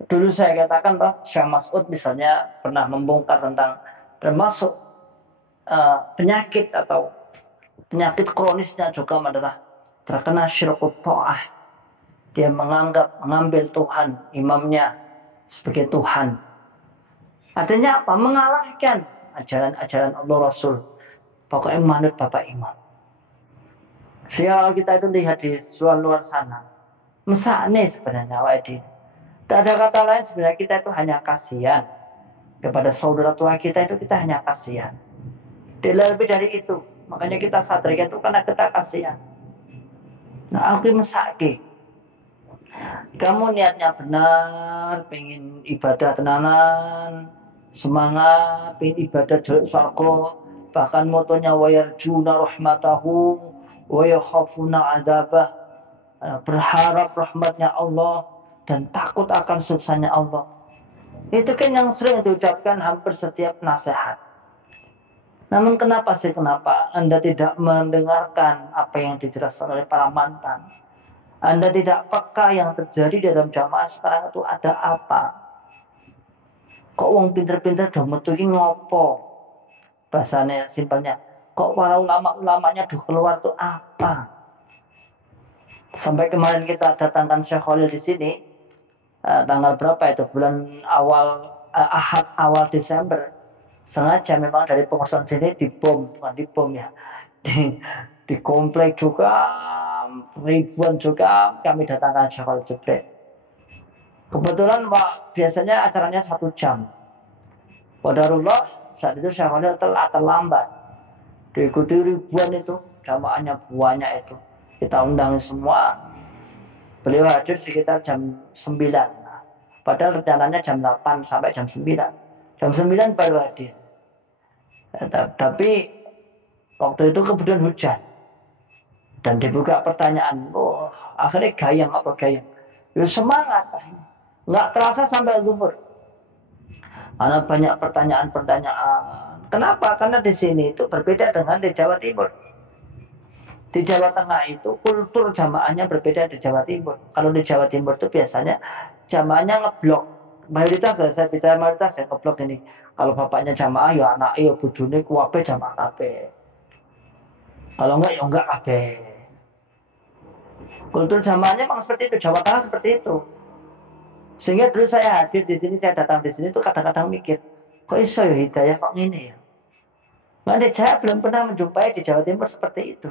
dulu saya katakan toh Syekh Mas'ud misalnya pernah membongkar tentang termasuk penyakit atau penyakit kronisnya juga adalah terkena syirkut ta'ah. Dia mengambil Tuhan, imamnya sebagai Tuhan. Artinya apa? Mengalahkan ajaran-ajaran Allah Rasul. Pokoknya manut Bapak Imam. Sehingga kita itu lihat di luar sana, mesakne sebenarnya awake. Tak ada kata lain sebenarnya, kita itu hanya kasihan kepada saudara tua kita, itu kita hanya kasihan. Tidak lebih dari itu. Makanya kita satria itu karena kita kasihan. Nah, aku mesake. Kamu niatnya benar, pengen ibadah tenanan, semangat, pengen ibadah jaluk surga, bahkan motonya wa yarjuna rahmatahu wa yakhafuna adzabah, berharap rahmatnya Allah dan takut akan siksanya Allah. Itu kan yang sering diucapkan hampir setiap nasihat. Namun kenapa Anda tidak mendengarkan apa yang dijelaskan oleh para mantan? Anda tidak peka yang terjadi dalam jamaah sekarang itu ada apa? Kok wong pinter-pinter udah metuki ngopo? Bahasanya simpelnya. Kok para ulama-ulamanya udah keluar tuh apa? Sampai kemarin kita datangkan Syekh Khalil di sini, tanggal berapa itu? Bulan awal Ahad awal Desember. Sengaja memang dari pengurusan sini dibom, bukan dibom ya. Di komplek juga ribuan juga kami datangkan Syekh Khalil Jibril. Kebetulan Pak, biasanya acaranya 1 jam. Qadarullah saat itu Syekh Khalil terlambat. Diikuti ribuan itu, jamaahnya banyak itu. Kita undang semua. Beliau hadir sekitar jam 9. Padahal rencananya jam 8 sampai jam 9. Jam 9 baru hadir. Tapi waktu itu kemudian hujan. Dan dibuka pertanyaan, akhirnya gayang. Ya semangat. Nggak terasa sampai zuhur. Karena banyak pertanyaan. Kenapa? Karena di sini itu berbeda dengan di Jawa Timur. Di Jawa Tengah itu kultur jamaahnya berbeda di Jawa Timur. Kalau di Jawa Timur itu biasanya jamaahnya ngeblok. Mayoritas, saya bicara mayoritas ya ngeblok ini. Kalau bapaknya jamaah, ya anak, ya bujune kuwabe jamaah kabeh. Kalau enggak, ya enggak kabeh. Kultur jamaahnya memang seperti itu, Jawa Tengah seperti itu. Sehingga dulu saya hadir di sini, saya datang di sini itu kadang-kadang mikir, kok iso ya hidayah kok gini ya? Nggak, saya belum pernah menjumpai di Jawa Timur seperti itu.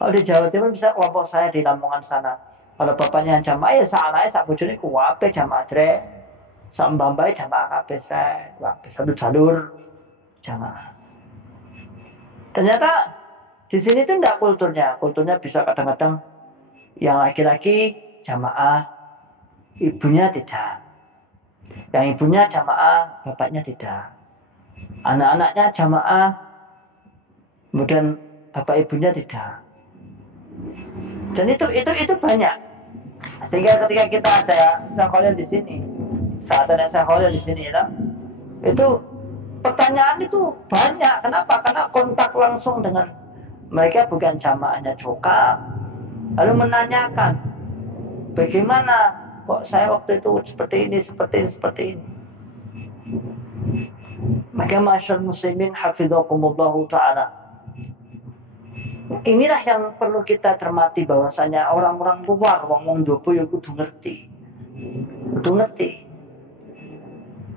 Kalau di Jawa Timur bisa kelompok saya di Lamongan sana. Kalau bapaknya jamaah ya salah sak bojone kuwabe jamaah jre. Sak mbambae jamaah kabeh saya. Satu jalur jamaah. Ternyata di sini tuh enggak kulturnya. Kulturnya bisa kadang-kadang yang laki-laki jamaah, ibunya tidak. Yang ibunya jamaah, bapaknya tidak. Anak-anaknya jamaah, kemudian bapak ibunya tidak. Dan itu banyak. Sehingga ketika kita ada Syekh Khalil di sini, saat ada Syekh Khalil di sini, ya, itu pertanyaan itu banyak. Kenapa? Karena kontak langsung dengan mereka, bukan jamaahnya joka, lalu menanyakan, bagaimana kok saya waktu itu seperti ini. Maka masyarakat muslimin hafidhakumullah ta'ala, inilah yang perlu kita cermati, bahwasanya orang-orang luar, wong jopo ya kudu ngerti.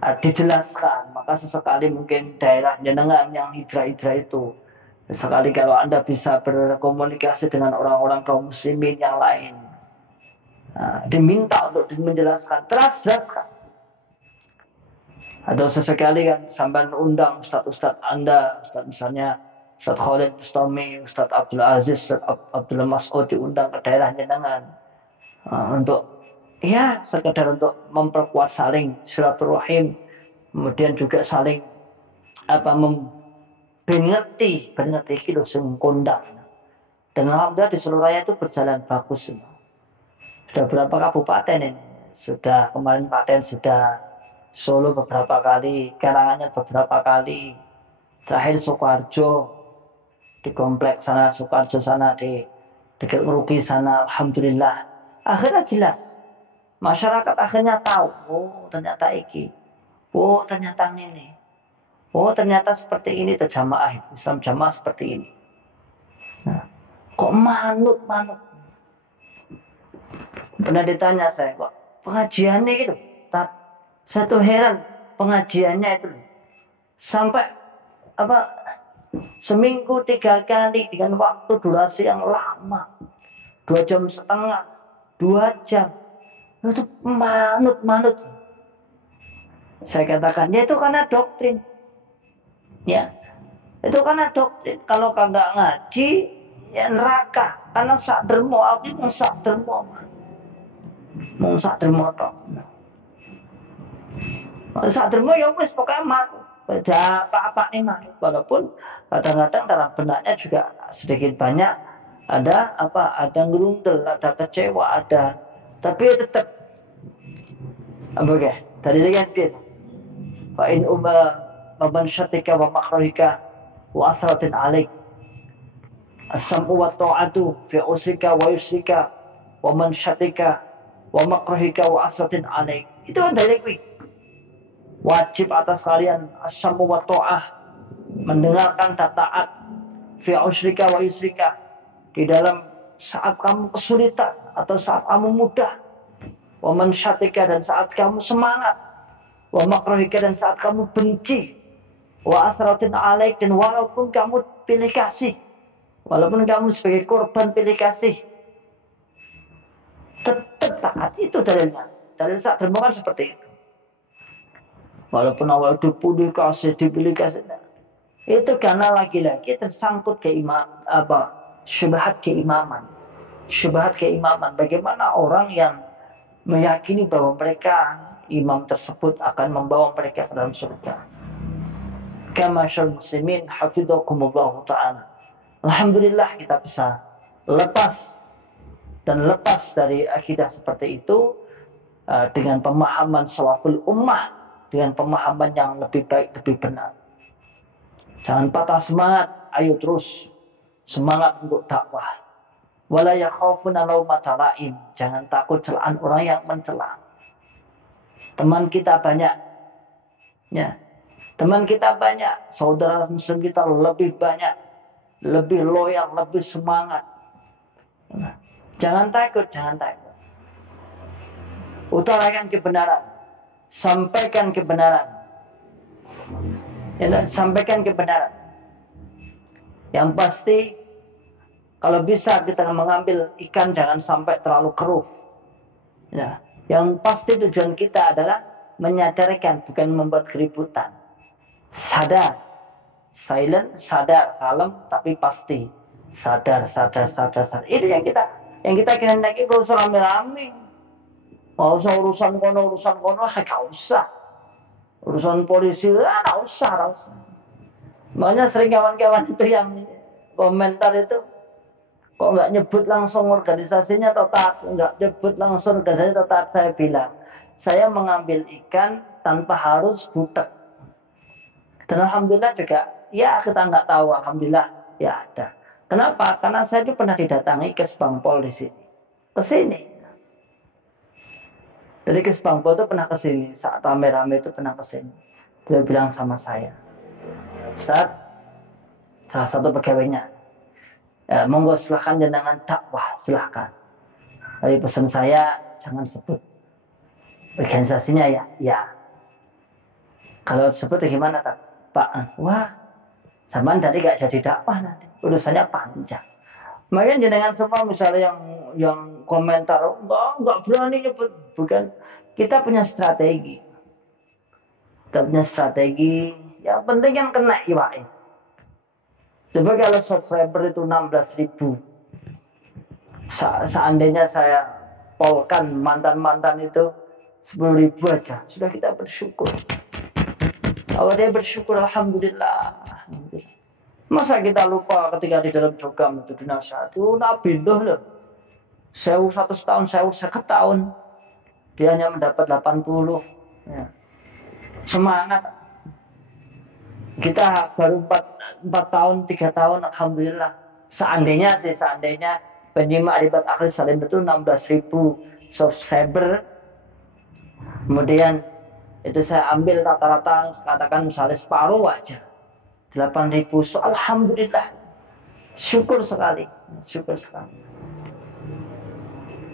Dijelaskan. Maka sesekali mungkin daerah jenengan yang hijrah-hijrah itu, sekali kalau Anda bisa berkomunikasi dengan orang-orang kaum muslimin yang lain, diminta untuk menjelaskan, jelaskan. Atau sesekali kan sampai undang Ustadz Anda, Ustadz misalnya Ustadz Khalid Bustami, Ustadz Abdul Aziz, Ustadz Abdul Mas'ud, diundang ke daerah jenengan untuk ya sekedar untuk memperkuat saling silaturahim, kemudian juga saling mengerti gitu sing kondang. Dan alhamdulillah di seluruh raya itu berjalan bagus. Sudah berapa kabupaten ini? Sudah kemarin Klaten, sudah Solo beberapa kali, Karanganyar beberapa kali, terakhir Sukoharjo, di kompleks sana Sukoharjo sana, di dekat Meruki sana. Alhamdulillah akhirnya jelas, masyarakat akhirnya tahu, oh ternyata iki, oh ternyata ini, oh ternyata seperti ini tuh jamaah Islam, jamaah seperti ini. Nah, kok manut. Pernah ditanya saya, kok pengajiannya gitu, saya tuh heran pengajiannya itu sampai seminggu 3 kali dengan waktu durasi yang lama, 2,5 jam, 2 jam. Itu manut. Saya katakan, ya itu karena doktrin. Ya, itu karena doktrin. Kalau kagak ngaji, ya neraka. Karena sak dermo, artinya sak dermo. Mau sak dermo tok. Sak dermo ya wis pokoknya manut. Ada apa-apa nih manut. Walaupun kadang-kadang dalam benaknya juga sedikit banyak ada ngerundel, ada kecewa, ada. Tapi tetap apa tadi lagi dia fa in man syatika wa makrahika wa asratin alaik as-sam'u wa ta'atu fi usrika wa yusrika wa man syatika wa makrahika wa asratin alaik. Itu dari wajib atas kalian as-sam'u wa ta'ah, mendengarkan dan taat, fi usrika wa yusrika, di dalam saat kamu kesulitan atau saat kamu mudah, wa man syatika, dan saat kamu semangat, wa makrahika, dan saat kamu benci, wa asratin alaik, dan walaupun kamu pilih kasih, walaupun kamu sebagai korban pilih kasih, tetap taat. Itu dalilnya. Dalil sak dermo kan seperti itu. Walaupun awal dipilih kasih, dipilih kasih, itu karena lagi-lagi tersangkut syubhat keimaman. Bagaimana orang yang meyakini bahwa mereka, imam tersebut akan membawa mereka ke dalam surga. Kamasyal muslimin hafidhakumullah ta'ala. Alhamdulillah kita bisa lepas dari akidah seperti itu dengan pemahaman salaful ummah, dengan pemahaman yang lebih baik, lebih benar. Jangan patah semangat, ayo terus semangat untuk dakwah. Wala yakhafuna laumata laim, jangan takut celaan orang yang mencela. Teman kita banyak, ya. Teman kita banyak, saudara muslim kita lebih banyak, lebih loyal, lebih semangat. Nah, jangan takut. Utarakan kebenaran, sampaikan kebenaran. Ya, sampaikan kebenaran. Yang pasti, kalau bisa kita mengambil ikan jangan sampai terlalu keruh. Ya, yang pasti tujuan kita adalah menyadarkan, bukan membuat keributan. Sadar, silent, sadar, kalem, tapi pasti sadar. Itu yang kita kehendaki. Gak usah rame-rame, gak usah urusan kono, gak usah. Urusan polisi, gak usah. Makanya sering kawan-kawan itu yang komentar itu, kok nggak nyebut langsung organisasinya atau taat, nggak nyebut langsung organisasi atau taat. Saya bilang, saya mengambil ikan tanpa harus butek. Dan alhamdulillah juga, ya kita nggak tahu, alhamdulillah ya ada. Kenapa? Karena saya itu pernah didatangi Kesbangpol di sini, kesini. Dari Kesbangpol itu pernah kesini, saat rame-rame itu pernah kesini. Beliau bilang sama saya, Ustaz, salah satu pegawainya, monggo silahkan jenengan dakwah, silahkan. Tapi pesan saya jangan sebut organisasinya ya. Ya. Kalau sebut gimana Pak? Wah, zaman tadi gak jadi dakwah nanti. Urusannya panjang. Makanya jenengan semua misalnya yang komentar enggak berani nyebut, bukan, kita punya strategi. Kita punya strategi, yang penting yang kena iwain. Coba kalau subscriber itu 16.000, seandainya saya polkan mantan-mantan itu 10.000 aja, sudah kita bersyukur. Kalau dia bersyukur, alhamdulillah. Masa kita lupa ketika di dalam jogam itu dinasihat, itu Nabi Nuh loh, 100 tahun, 100 tahun, dia hanya mendapat 80. Ya. Semangat. Kita baru 4 tahun, 3 tahun, alhamdulillah. Seandainya penyimak Ribat Akhir Salim itu 16.000 subscriber, kemudian itu saya ambil rata-rata, katakan misalnya separuh aja, 8.000, so, alhamdulillah, syukur sekali.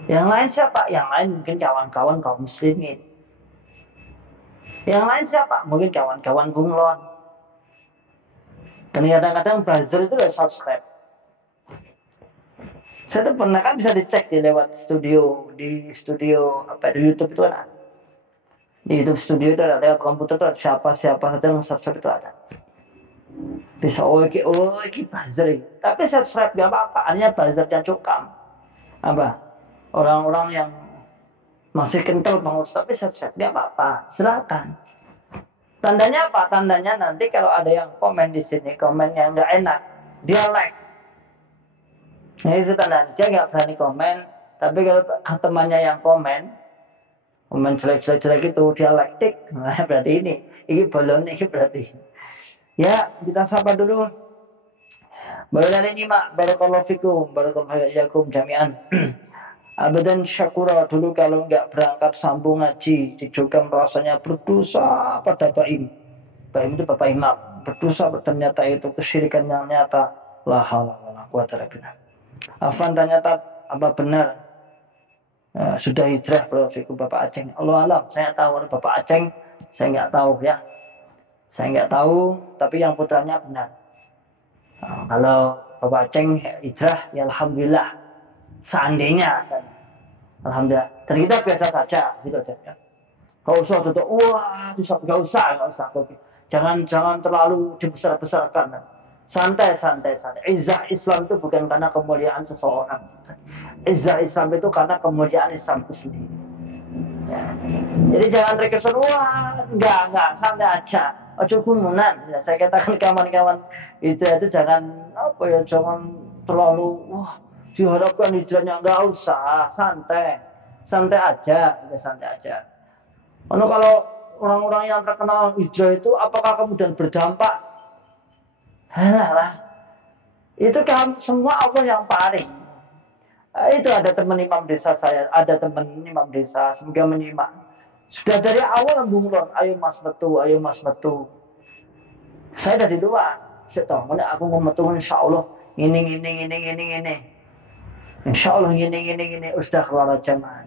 Yang lain siapa? Yang lain mungkin kawan-kawan kaum muslimin. Yang lain siapa? Mungkin kawan-kawan bunglon. Dan kadang-kadang buzzer itu udah subscribe. Saya tuh pernah, kan bisa dicek di lewat di studio apa di YouTube itu ada. Di YouTube studio itu ada, lewat komputer itu ada siapa saja yang subscribe itu ada. Bisa iki buzzer. Tapi subscribe gak apa-apa, hanya buzzernya cukam. Apa? Orang-orang yang masih kental pengurus, tapi subscribe gak apa-apa, silakan. Tandanya apa? Tandanya nanti kalau ada yang komen di sini, komen yang nggak enak, dia like. Nah, itu tanda dia nggak berani komen. Tapi kalau temannya yang komen jelek-jelek itu, dia like, tik. Nah, berarti ini bolong, ini berarti. Ya, kita sapa dulu. Baru ini mak, barakallahu fikum, barakallahu yakum jami'an. Abadan syakura, dulu kalau nggak berangkat sambung ngaji di Jogam rasanya berdosa pada Baim. Baim itu Bapak Imam. Berdosa, ternyata itu kesyirikan yang nyata. La haula wala quwata illa billah. Afan, ternyata apa benar sudah hijrah barakallahu Bapak Aceng. Allah alam, saya tahu Bapak Aceng, saya nggak tahu ya. Saya nggak tahu, tapi yang putranya benar. Kalau Bapak Aceng hijrah, ya alhamdulillah. Seandainya, alhamdulillah. Dan kita biasa saja, gitu ya. Kalau usah tutup, wah, nggak usah. Jangan terlalu dibesar-besarkan. Santai. Izzah Islam itu bukan karena kemuliaan seseorang. Izzah Islam itu karena kemuliaan Islam itu sendiri. Ya. Jadi jangan terkesan, wah, enggak, santai aja. Ojo gumunan. Ya, saya katakan kawan-kawan itu jangan terlalu, wah, diharapkan hijrahnya, nggak usah, santai aja. Kalau orang-orang yang terkenal hijrah itu, apakah kemudian berdampak? Halah, itu kan semua Allah yang paling. Itu ada teman imam desa saya, semoga menyimak. Sudah dari awal bunglon, ayo mas metu. Saya dari luar, aku mau metu, insya Allah ini. Insya Allah gini, sudah keluar jamaah.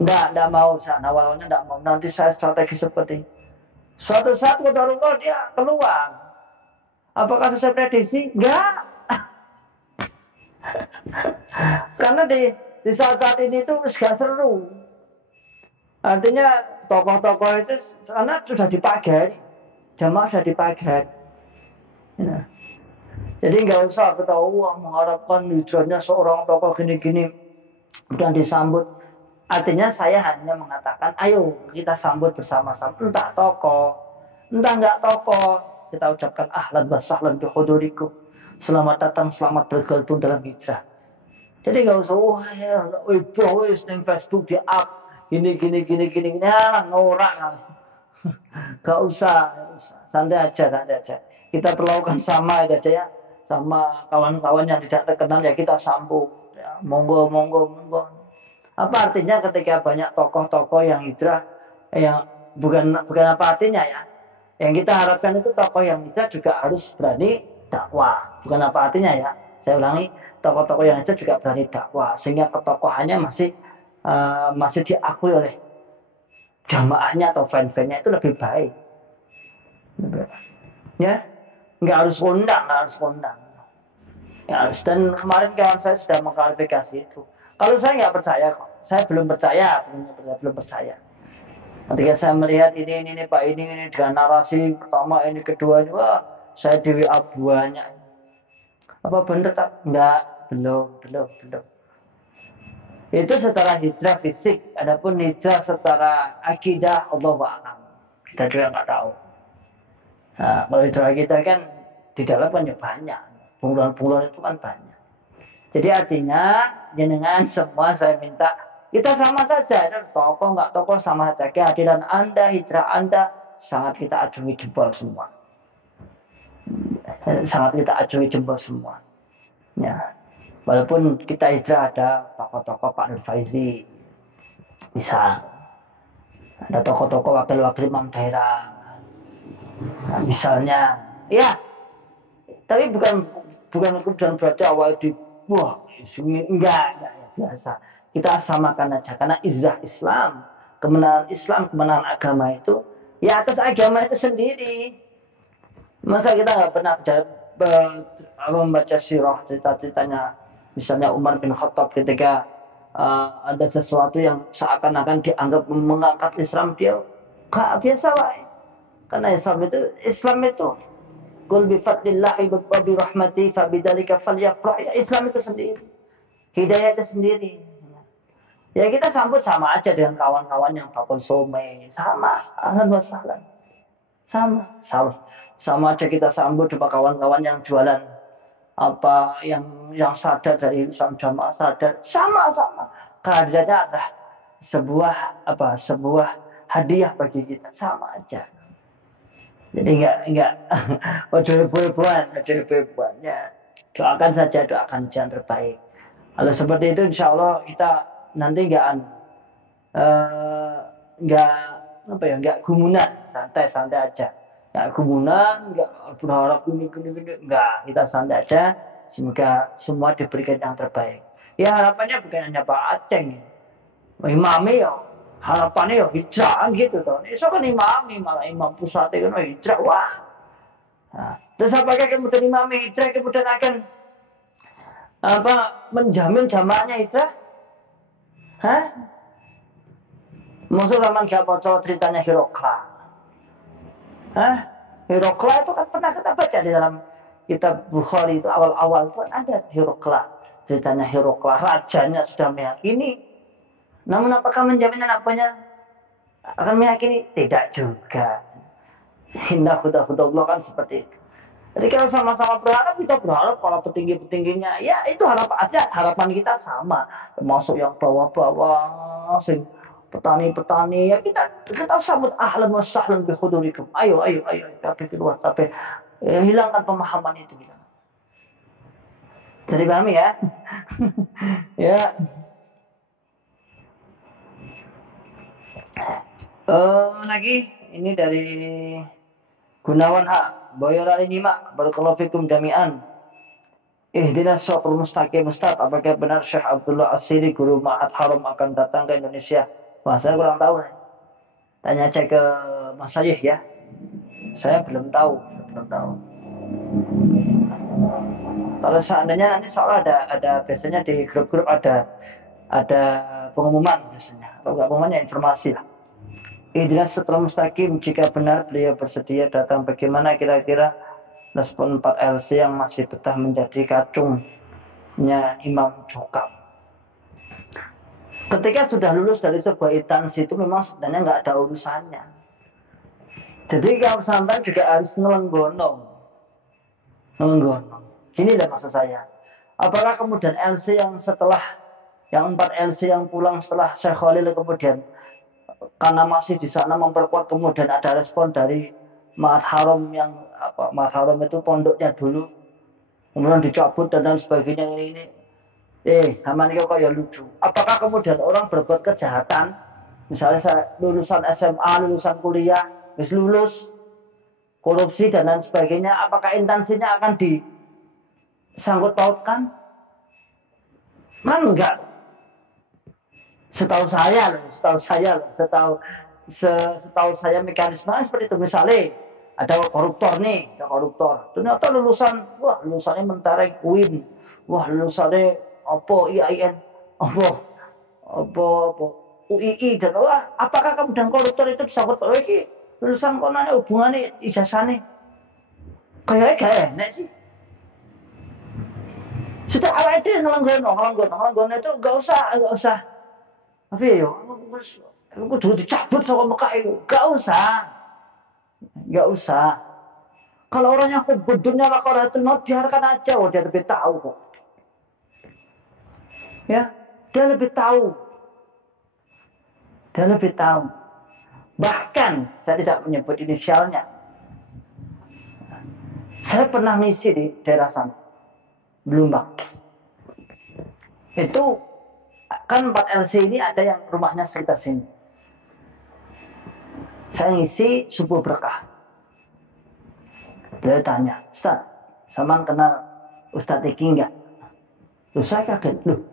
Enggak mau, awalnya enggak mau. Nanti saya strategi seperti suatu saat qadarullah dia keluar. Apakah sesuai prediksi? Enggak. Karena di saat ini itu sudah seru. Artinya tokoh-tokoh itu karena sudah dipagari, jamaah sudah dipagari. Ya. Jadi nggak usah ketahuan mengharapkan hijrahnya seorang tokoh gini-gini dan disambut. Artinya saya hanya mengatakan, ayo kita sambut bersama-sama. Entah tokoh, entah nggak tokoh, kita ucapkan ahlan wa sahlan bi hudurikum. Selamat datang, selamat bergabung dalam hijrah. Jadi nggak usah, wah ya, wis ning Facebook di up gini, norak. Nggak usah, santai aja. Kita perlakukan sama aja ya. Sama kawan-kawan yang tidak terkenal ya kita sambung. Ya, monggo. Apa artinya ketika banyak tokoh-tokoh yang hijrah, yang bukan apa artinya ya. Yang kita harapkan itu tokoh yang hijrah juga harus berani dakwah. Bukan apa artinya ya. Saya ulangi, tokoh-tokoh yang hijrah juga berani dakwah sehingga ketokohannya masih diakui oleh jamaahnya atau fan-fannya itu lebih baik. Ya, nggak harus kondang. Ya, dan kemarin kawan saya sudah mengklarifikasi itu. Kalau saya nggak percaya kok, saya belum percaya. Ketika saya melihat ini Pak ini dengan narasi pertama ini kedua ini, wah saya di WA banyak. Apa bener tak? Enggak, belum. Itu secara hijrah fisik, adapun hijrah secara akidah Allahu a'lam. Kita juga nggak tahu. Nah, kalau hijrah kita kan di dalam kan ya banyak. Penguluan itu kan banyak. Jadi artinya jenengan semua saya minta kita sama saja, tokoh nggak tokoh sama saja. Kehadiran Anda, hijrah Anda sangat kita acungi jempol semua. Ya, walaupun kita hijrah ada tokoh-tokoh Pak Nur Faizi, bisa ada tokoh-tokoh wakil-wakil imam daerah, nah, misalnya, ya. Tapi bukan kemudian berarti awal di wah enggak biasa. Kita samakan aja karena izzah Islam, kemenangan agama itu ya atas agama itu sendiri. Masa kita nggak pernah membaca sirah cerita-ceritanya misalnya Umar bin Khattab ketika ada sesuatu yang seakan-akan dianggap mengangkat Islam, dia biasa wae. Karena Islam itu qul bi fadlillahi wa bi rahmatihi fa bidzalika falyafrah. Ya, Islam itu sendiri. Hidayah itu sendiri. Ya kita sambut sama aja dengan kawan-kawan yang bakul some, sama, ahlan wa sahlan. Sama aja kita sambut sama kawan-kawan yang jualan apa yang sadar dari Islam Jamaah, sadar, sama. Kehadirannya adalah sebuah hadiah bagi kita, sama aja. Jadi enggak ojo heboh-hebohan ya. Doakan yang terbaik. Kalau seperti itu insya Allah kita nanti enggak gumunan, santai aja. Enggak gumunan, enggak berharap ini, enggak, kita santai aja. Semoga semua diberikan yang terbaik. Ya harapannya bukan hanya Pak Aceng, imami ya. Harapannya ya hijrah gitu toh. Iso kan imami malah imam pusat kan hijrah, wah. Nah, terus apakah kemudian imam hijrah kemudian akan menjamin jamaahnya hijrah? Hah? Maksud zaman gak bocor ceritanya Hirokla. Hah? Hirokla itu kan pernah kita baca di dalam kitab Bukhari itu awal-awal itu ada Hirokla. Ceritanya Hirokla, rajanya sudah meyakini. Namun apakah menjamin anaknya akan meyakini? Tidak juga. Inna hudahudallah kan seperti itu. Jadi kalau sama-sama berharap, kita berharap para petinggi-petingginya, ya itu harapan kita sama. Termasuk yang bawah-bawah, petani-petani, ya kita sambut ahlan wa sahlan bihudurikum. Ayo, tapi keluar, tapi hilangkan pemahaman itu. Jadi pahami ya? Ya. Lagi ini dari Gunawan H. Boyolali Nyimak, barakallahu fikum jami'an. Ihdinas shiratal mustaqim. Ustaz, apakah benar Syekh Abdullah Asiri guru Ma'had Haram akan datang ke Indonesia? Wah, saya kurang tahu. Tanya cek ke Mas Sayih ya. Saya belum tahu. Kalau seandainya nanti soal ada biasanya di grup-grup ada pengumuman biasanya. Kalau nggak pengumuman ya informasi lah. Ihdinas shiratal mustaqim, jika benar beliau bersedia datang, bagaimana kira-kira respon 4 LC yang masih betah menjadi kacungnya Imam Jokab? Ketika sudah lulus dari sebuah instansi itu memang sebenarnya nggak ada urusannya. Jadi kalau sampai juga harus ngelenggono. Gini lah maksud saya. Apakah kemudian LC yang 4 LC yang pulang setelah Syekh Khalil kemudian karena masih di sana memperkuat, kemudian ada respon dari Ma'had Haram yang Ma'had Haram itu pondoknya dulu kemudian dicabut dan lain sebagainya ini. Haman itu kayak lucu. Apakah kemudian orang berbuat kejahatan Misalnya saya lulusan SMA, lulusan kuliah, wis lulus, korupsi dan lain sebagainya, apakah instansinya akan disangkut pautkan? Enggak. Setahu saya mekanisme seperti itu. Misalnya ada koruptor nih, ada koruptor. Ternyata lulusannya Mentara UIN, lulusannya apa IAIN, apa UII dan apakah kemudian koruptor itu disangkut lagi lulusan konanya hubungannya ijazahnya kayaknya gak enak sih. Sudah awal itu ngelanggon itu gak usah. Tapi yo, aku tuh dicabut sama Mekah itu, gak usah. Kalau orangnya hubudnya lakaratul maut biarkan aja, dia lebih tahu kok. Ya, dia lebih tahu. Bahkan saya tidak menyebut inisialnya. Saya pernah misi di daerah sana, Belumbang. Itu kan 4LC ini ada yang rumahnya sekitar sini. Saya ngisi subuh berkah. Beliau tanya, Ustaz, Saman kenal Ustaz Iki enggak? Loh, saya kaget. Loh,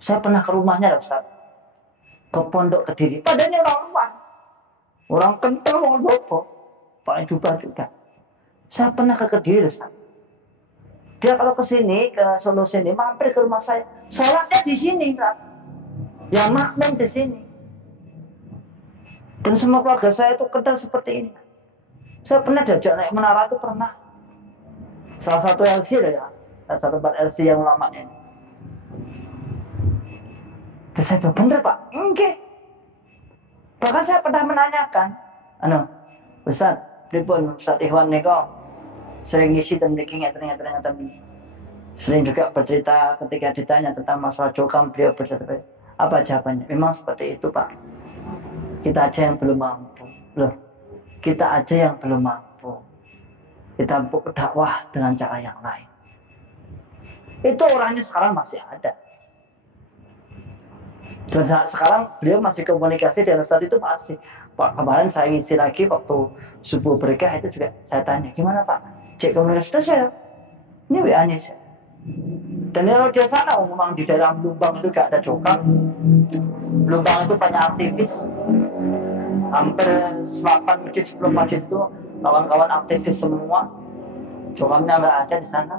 saya pernah ke rumahnya loh, Ustaz. Ke Pondok Kediri. Padahal orang luar. Orang kental, orang bobo. Pakai jubah juga. Saya pernah ke Kediri loh, Ustaz. Dia kalau ke sini, ke Solo sini, mampir ke rumah saya. Sholatnya di sini, Ustaz. Yang makmum di sini. Dan semua keluarga saya itu kental seperti ini. Saya pernah diajak naik menara itu pernah. Salah satu LC loh ya. Salah satu 4LC yang lama ini. Terus saya bilang, bener Pak? Enggak. Bahkan saya pernah menanyakan, Ustaz, pripun Ustaz Ikhwan Neko sering ngisi dan bikin ternyata sering juga bercerita ketika ditanya tentang masalah jokam, beliau bercerita, apa jawabannya? Memang seperti itu Pak. Kita aja yang belum mampu. Loh, kita aja yang belum mampu. Kita dakwah dengan cara yang lain. Itu orangnya sekarang masih ada. Dan sekarang beliau masih komunikasi dengan Ustaz itu masih. Pak, kemarin saya ngisi lagi waktu subuh berkah itu juga saya tanya, gimana Pak? Cek komunikasi itu saya. Ini WA-nya saya. Dan kalau dia sana memang di daerah Belumbang itu gak ada jokam. Belumbang itu banyak aktivis. Hampir 8 masjid, 10 masjid itu kawan-kawan aktivis semua. Jokamnya nggak ada di sana.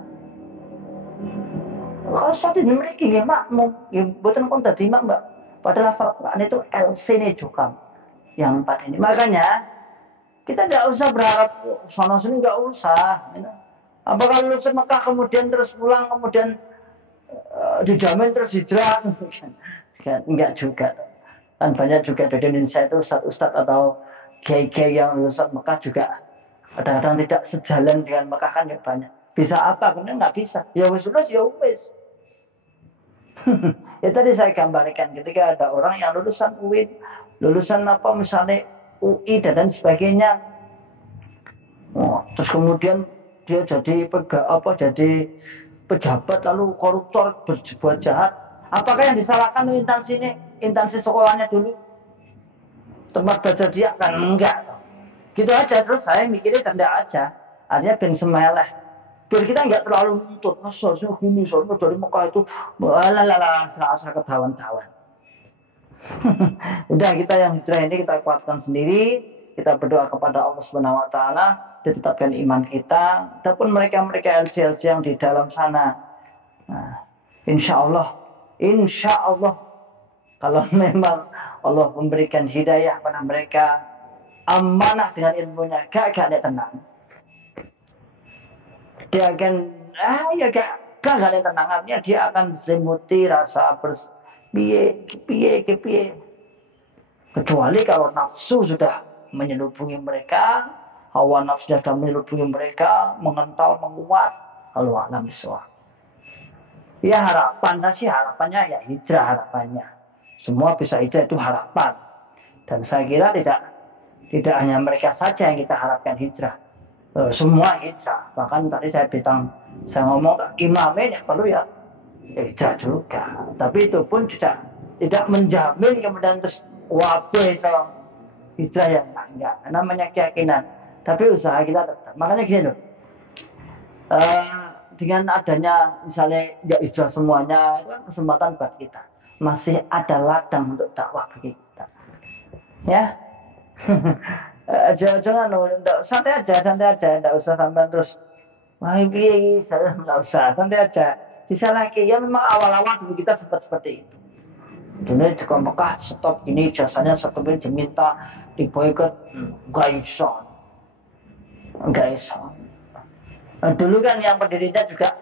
Kalau saat ini mereka ya makmum, ya buatan pun tadi mbak. Padahal Al-Quran itu LC nih jokam yang 4 ini. Makanya kita nggak usah berharap sana sini, nggak usah. Apakah lulus Mekah kemudian terus pulang kemudian dijamin terus hijrah? Enggak juga. Kan banyak juga di Indonesia itu ustadz-ustadz atau kiai-kiai yang lulusan Mekah juga kadang-kadang tidak sejalan dengan Mekah kan ya banyak. Bisa apa? Kemudian nggak bisa. Ya wis lulus ya wis. Ya tadi saya gambarkan ketika ada orang yang lulusan UIN, lulusan apa misalnya UI dan sebagainya. Terus kemudian dia jadi jadi pejabat lalu koruptor berbuat jahat. Apakah yang disalahkan instansi sekolahnya dulu? Tempat belajar dia kan enggak. Gitu aja, terus saya mikirnya canda aja. Artinya ben semeleh. Biar kita enggak terlalu nuntut. Soalnya gini, soalnya dari Mekah itu serasa ketahuan-tahuan. Udah kita yang hijrah ini kita kuatkan sendiri. Kita berdoa kepada Allah Subhanahu wa taala, ditetapkan iman kita. Ataupun mereka-mereka LC-LC yang di dalam sana. Nah, insya Allah kalau memang Allah memberikan hidayah pada mereka, amanah dengan ilmunya, gak ada tenang. Dia akan gak ada tenangannya, dia akan selimuti rasa piye. Kecuali kalau nafsu sudah menyelubungi mereka, hawa nafsu sudah menyelubungi mereka, mengental, menguat. Allah a'lam bishawab. Ya harapannya ya hijrah harapannya. Semua bisa hijrah itu harapan. Dan saya kira tidak hanya mereka saja yang kita harapkan hijrah. Semua hijrah. Bahkan tadi saya ngomong imamnya perlu hijrah juga. Tapi itu pun tidak menjamin kemudian terus wabe itu hijrah ya enggak. Namanya keyakinan. Tapi usaha kita tetap. Makanya gini loh. Dengan adanya misalnya nggak hijrah semuanya, itu kan kesempatan buat kita. Masih ada ladang untuk dakwah bagi kita. Ya. Jangan santai aja, enggak usah sampai terus wah piye saya enggak usah, santai aja. Bisa lagi ya memang awal-awal dulu kita sempat seperti itu. Dulu juga Mekah stop ini jasanya stop ini diminta diboikot enggak iso. Nah, dulu kan yang pendirinya juga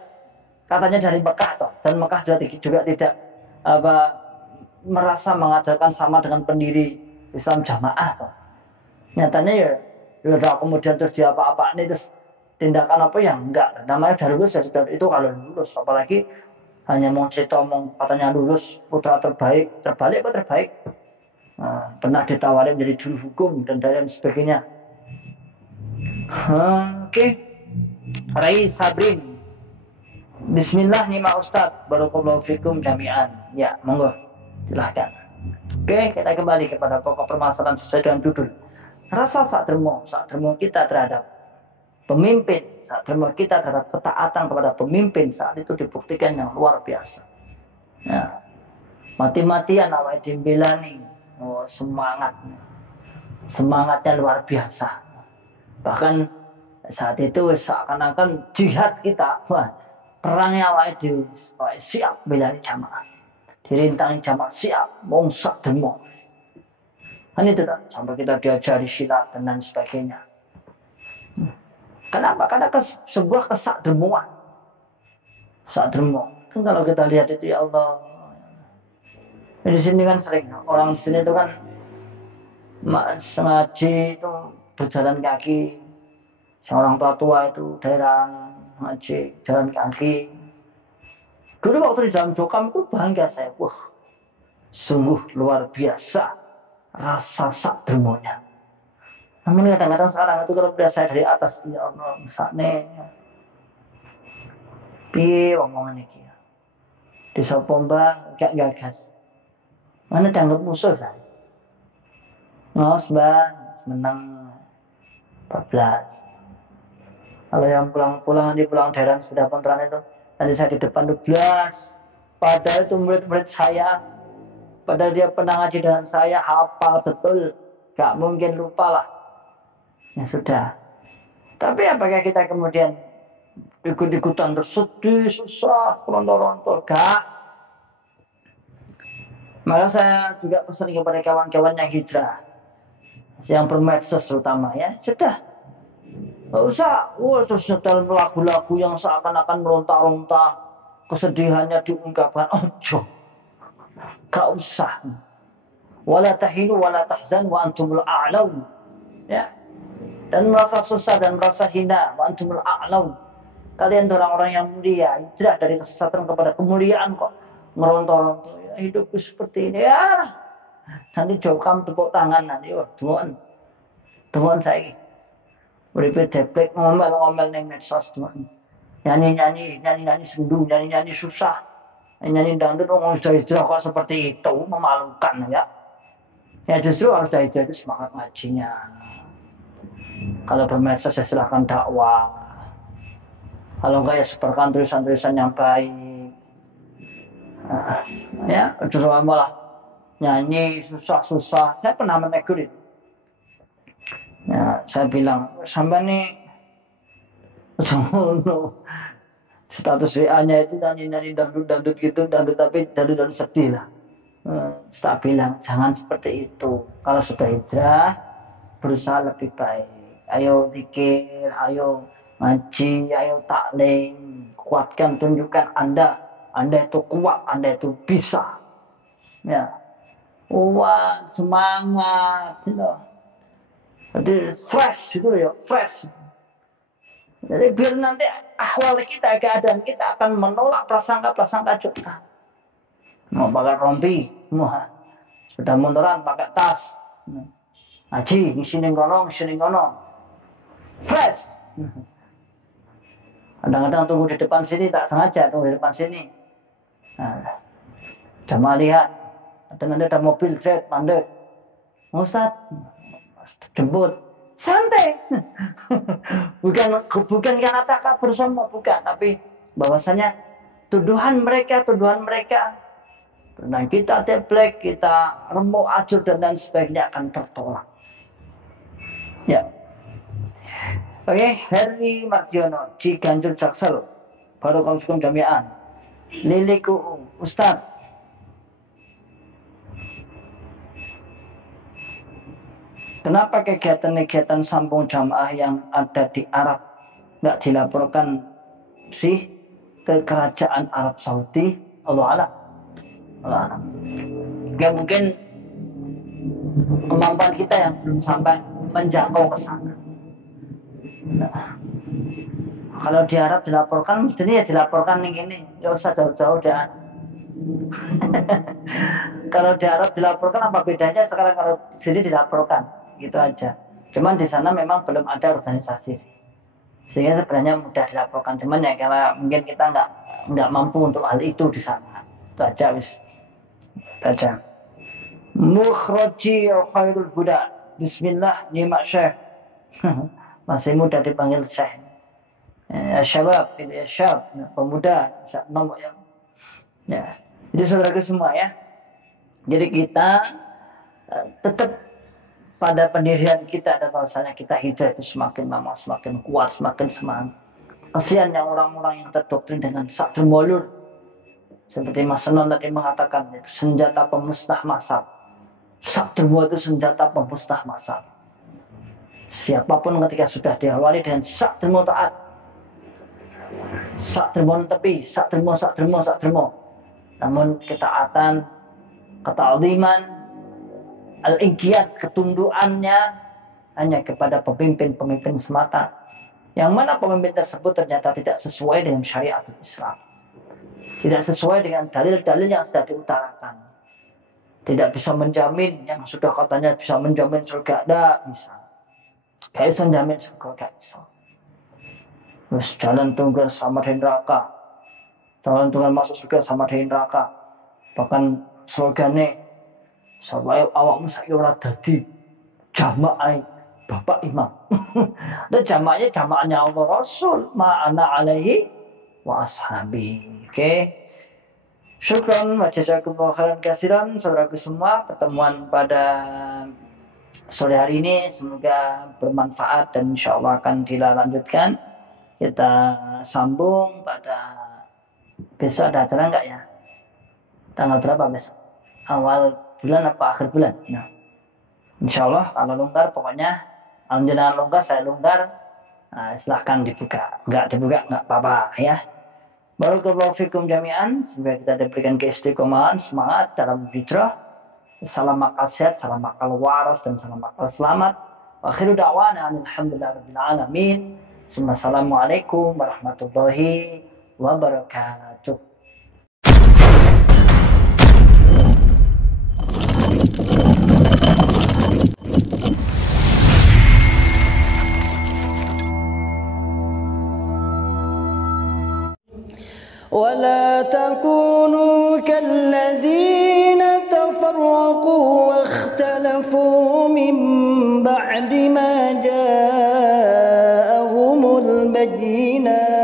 katanya dari Mekah toh, dan Mekah juga tidak merasa mengajarkan sama dengan pendiri Islam jamaah toh. Nyatanya ya udah kemudian terus dia apa-apa ini terus tindakan apa yang enggak, namanya udah lulus ya sudah itu. Kalau lulus apalagi hanya mau cerita katanya lulus putra terbaik pernah ditawarin jadi juru hukum dan lain sebagainya. Oke. Rai Sabrin, Bismillah nih Mak Ustadz, barakallahu fikum jami'an. Ya, monggo, silahkan. Oke, kita kembali kepada pokok permasalahan sesuai dengan judul. Rasa sakdermo kita terhadap pemimpin, sakdermo kita terhadap ketaatan kepada pemimpin saat itu dibuktikan yang luar biasa. Ya, mati-matian awake dimbelani, semangatnya luar biasa. Bahkan saat itu seakan-akan jihad kita, perangnya awake dhewe siap belani jamaah, dirintangi jamaah siap wong sakdermo. Kan itu kan sampai kita diajari silat dan lain sebagainya. Kenapa? Karena sebuah kesakdermoan. Sakdermo. Kan kalau kita lihat itu ya Allah. Di sini kan sering orang di sini itu kan sengaja itu berjalan kaki. Seorang tua itu daerah ngaji jalan kaki. Dulu waktu di dalam Jokam itu bangga saya. Wah, sungguh luar biasa rasa sakdermonya. Namun kadang-kadang sekarang itu kalau saya dari atas ya Allah sakne. Piye omongan iki? Di Sopomba gak gagas. Mana dianggap musuh saya. Ngos bang, menang 14. Kalau yang pulang daerah sudah kontran itu, nanti saya di depan 12. Padahal itu murid-murid saya, padahal dia pernah ngaji dengan saya, hafal betul, gak mungkin lupa lah. Ya sudah. Tapi apakah kita kemudian ikut-ikutan bersedih, susah, rontor-rontor? Gak. Maka saya juga pesan kepada kawan-kawan yang hijrah, yang bermedsos terutama ya, sudah. Gak usah, terus nyetel lagu-lagu yang seakan-akan meronta-ronta, kesedihannya diungkapkan. Ojo, gak usah. Wala tahinu wala tahzan wa antumul a'laun. Ya. Dan merasa susah dan merasa hina wa antumul a'laun. Kalian orang-orang yang mulia, hijrah dari kesesatan kepada kemuliaan kok ngerontor-rontor. Ya, hidupku seperti ini ya. Nanti Jokam tepuk tangan nanti, Tuhan saya. Beribu deplek ngomel-ngomel neng medsos teman. Nyanyi sendu, nyanyi susah. Nyanyi dangdut ngomong sudah hijrah kok seperti itu, memalukan ya. Ya justru harus sudah hijrah itu semangat ngajinya. Kalau bermedsos ya silahkan dakwah. Kalau enggak ya sebarkan tulisan-tulisan yang baik. Ya, justru malah nyanyi susah-susah. Saya pernah menegur itu. Ya, saya bilang, sampai nih status WA-nya itu nyanyi dangdut gitu, tapi dangdut sedih lah. Saya bilang, jangan seperti itu. Kalau sudah hijrah, berusaha lebih baik. Ayo zikir, ayo ngaji, ayo taklim, kuatkan, tunjukkan Anda itu kuat, Anda itu bisa. Ya, kuat, semangat, Jadi fresh gitu ya, fresh. Jadi biar nanti ahwal kita, keadaan kita akan menolak prasangka juga. Mau pakai rompi, sudah munduran pakai tas. Ngaji, sini kono. Fresh. Kadang-kadang tunggu di depan sini, tak sengaja tunggu di depan sini. Jamaah lihat, nanti ada mobil jet, mandek. Ustaz, jemput. Santai. bukan karena takabur semua, bukan, tapi bahwasanya tuduhan mereka tentang kita teblek, kita remuk ajur dan lain sebagainya akan tertolak. Ya. Oke, Heri Mardiono di Ganjur Jaksel. Barakallahu fikum jami'an. Liliku Ustaz. Kenapa kegiatan-kegiatan sambung jamaah yang ada di Arab nggak dilaporkan sih ke kerajaan Arab Saudi? Allah alam. Ya mungkin kemampuan kita yang belum sampai menjangkau ke sana. Nah, kalau di Arab dilaporkan, mestinya ya dilaporkan ini, nggak usah jauh-jauh dan kalau di Arab dilaporkan apa bedanya sekarang kalau di sini dilaporkan? Gitu aja. Cuman di sana memang belum ada organisasi, sehingga sebenarnya mudah dilaporkan. Cuman ya karena mungkin kita nggak mampu untuk hal itu di sana. Itu aja wis. Baca. Mukhraji khairul budak. Bismillah nyimak syekh. Masih muda dipanggil syekh. Syabab, ya syab, pemuda, nomor yang. Ya. Jadi saudaraku semua ya. Jadi kita tetap pada pendirian kita ada bahwasanya kita hijrah itu semakin lama semakin kuat, semakin semangat. Kasihan yang orang-orang yang terdoktrin dengan sadrul mulur. Seperti Mas Senon tadi mengatakan itu senjata pemusnah massal. Sadrul mulur itu senjata pemusnah massal. Siapapun ketika sudah diawali dengan sadrul mulur taat, sadrul mulur tepi, sadrul mulur. Namun ketaatan, keta'ziman, al-inqiyad, ketundukannya hanya kepada pemimpin-pemimpin semata, yang mana pemimpin tersebut ternyata tidak sesuai dengan syariat Islam, tidak sesuai dengan dalil-dalil yang sudah diutarakan, tidak bisa menjamin yang sudah katanya bisa menjamin surga, tidak bisa, gak bisa menjamin surga, gak bisa. Terus jalan tunggal sama dengan neraka, jalan tunggal masuk surga sama dengan neraka, bahkan slogannya supaya awakmu saiki ora dadi jamaah bapak imam. Dan jamaahnya Allah Rasul ma'ana alaihi wa ashabi. Oke. Syukran wa jazakumullahu khairan katsiran saudaraku semua. Pertemuan pada sore hari ini semoga bermanfaat dan insyaallah akan dilanjutkan. Kita sambung pada besok. Ada acara enggak ya? Tanggal berapa besok? Awal bulan apa akhir bulan? Nah, insya Allah kalau longgar pokoknya jangan longgar, saya longgar. Nah, silahkan dibuka. Enggak dibuka enggak apa-apa ya. Barakallahu fikum jami'an. Semoga kita diberikan keistiqomahan, semangat dalam hijrah. Salam akal sehat, salam akal waras dan salam akal selamat. Wa akhiru da'wana alhamdulillahirabbil alamin. Assalamualaikum warahmatullahi wabarakatuh. ولا تكونوا كالذين تفرقوا واختلفوا من بعد ما جاءهم البينات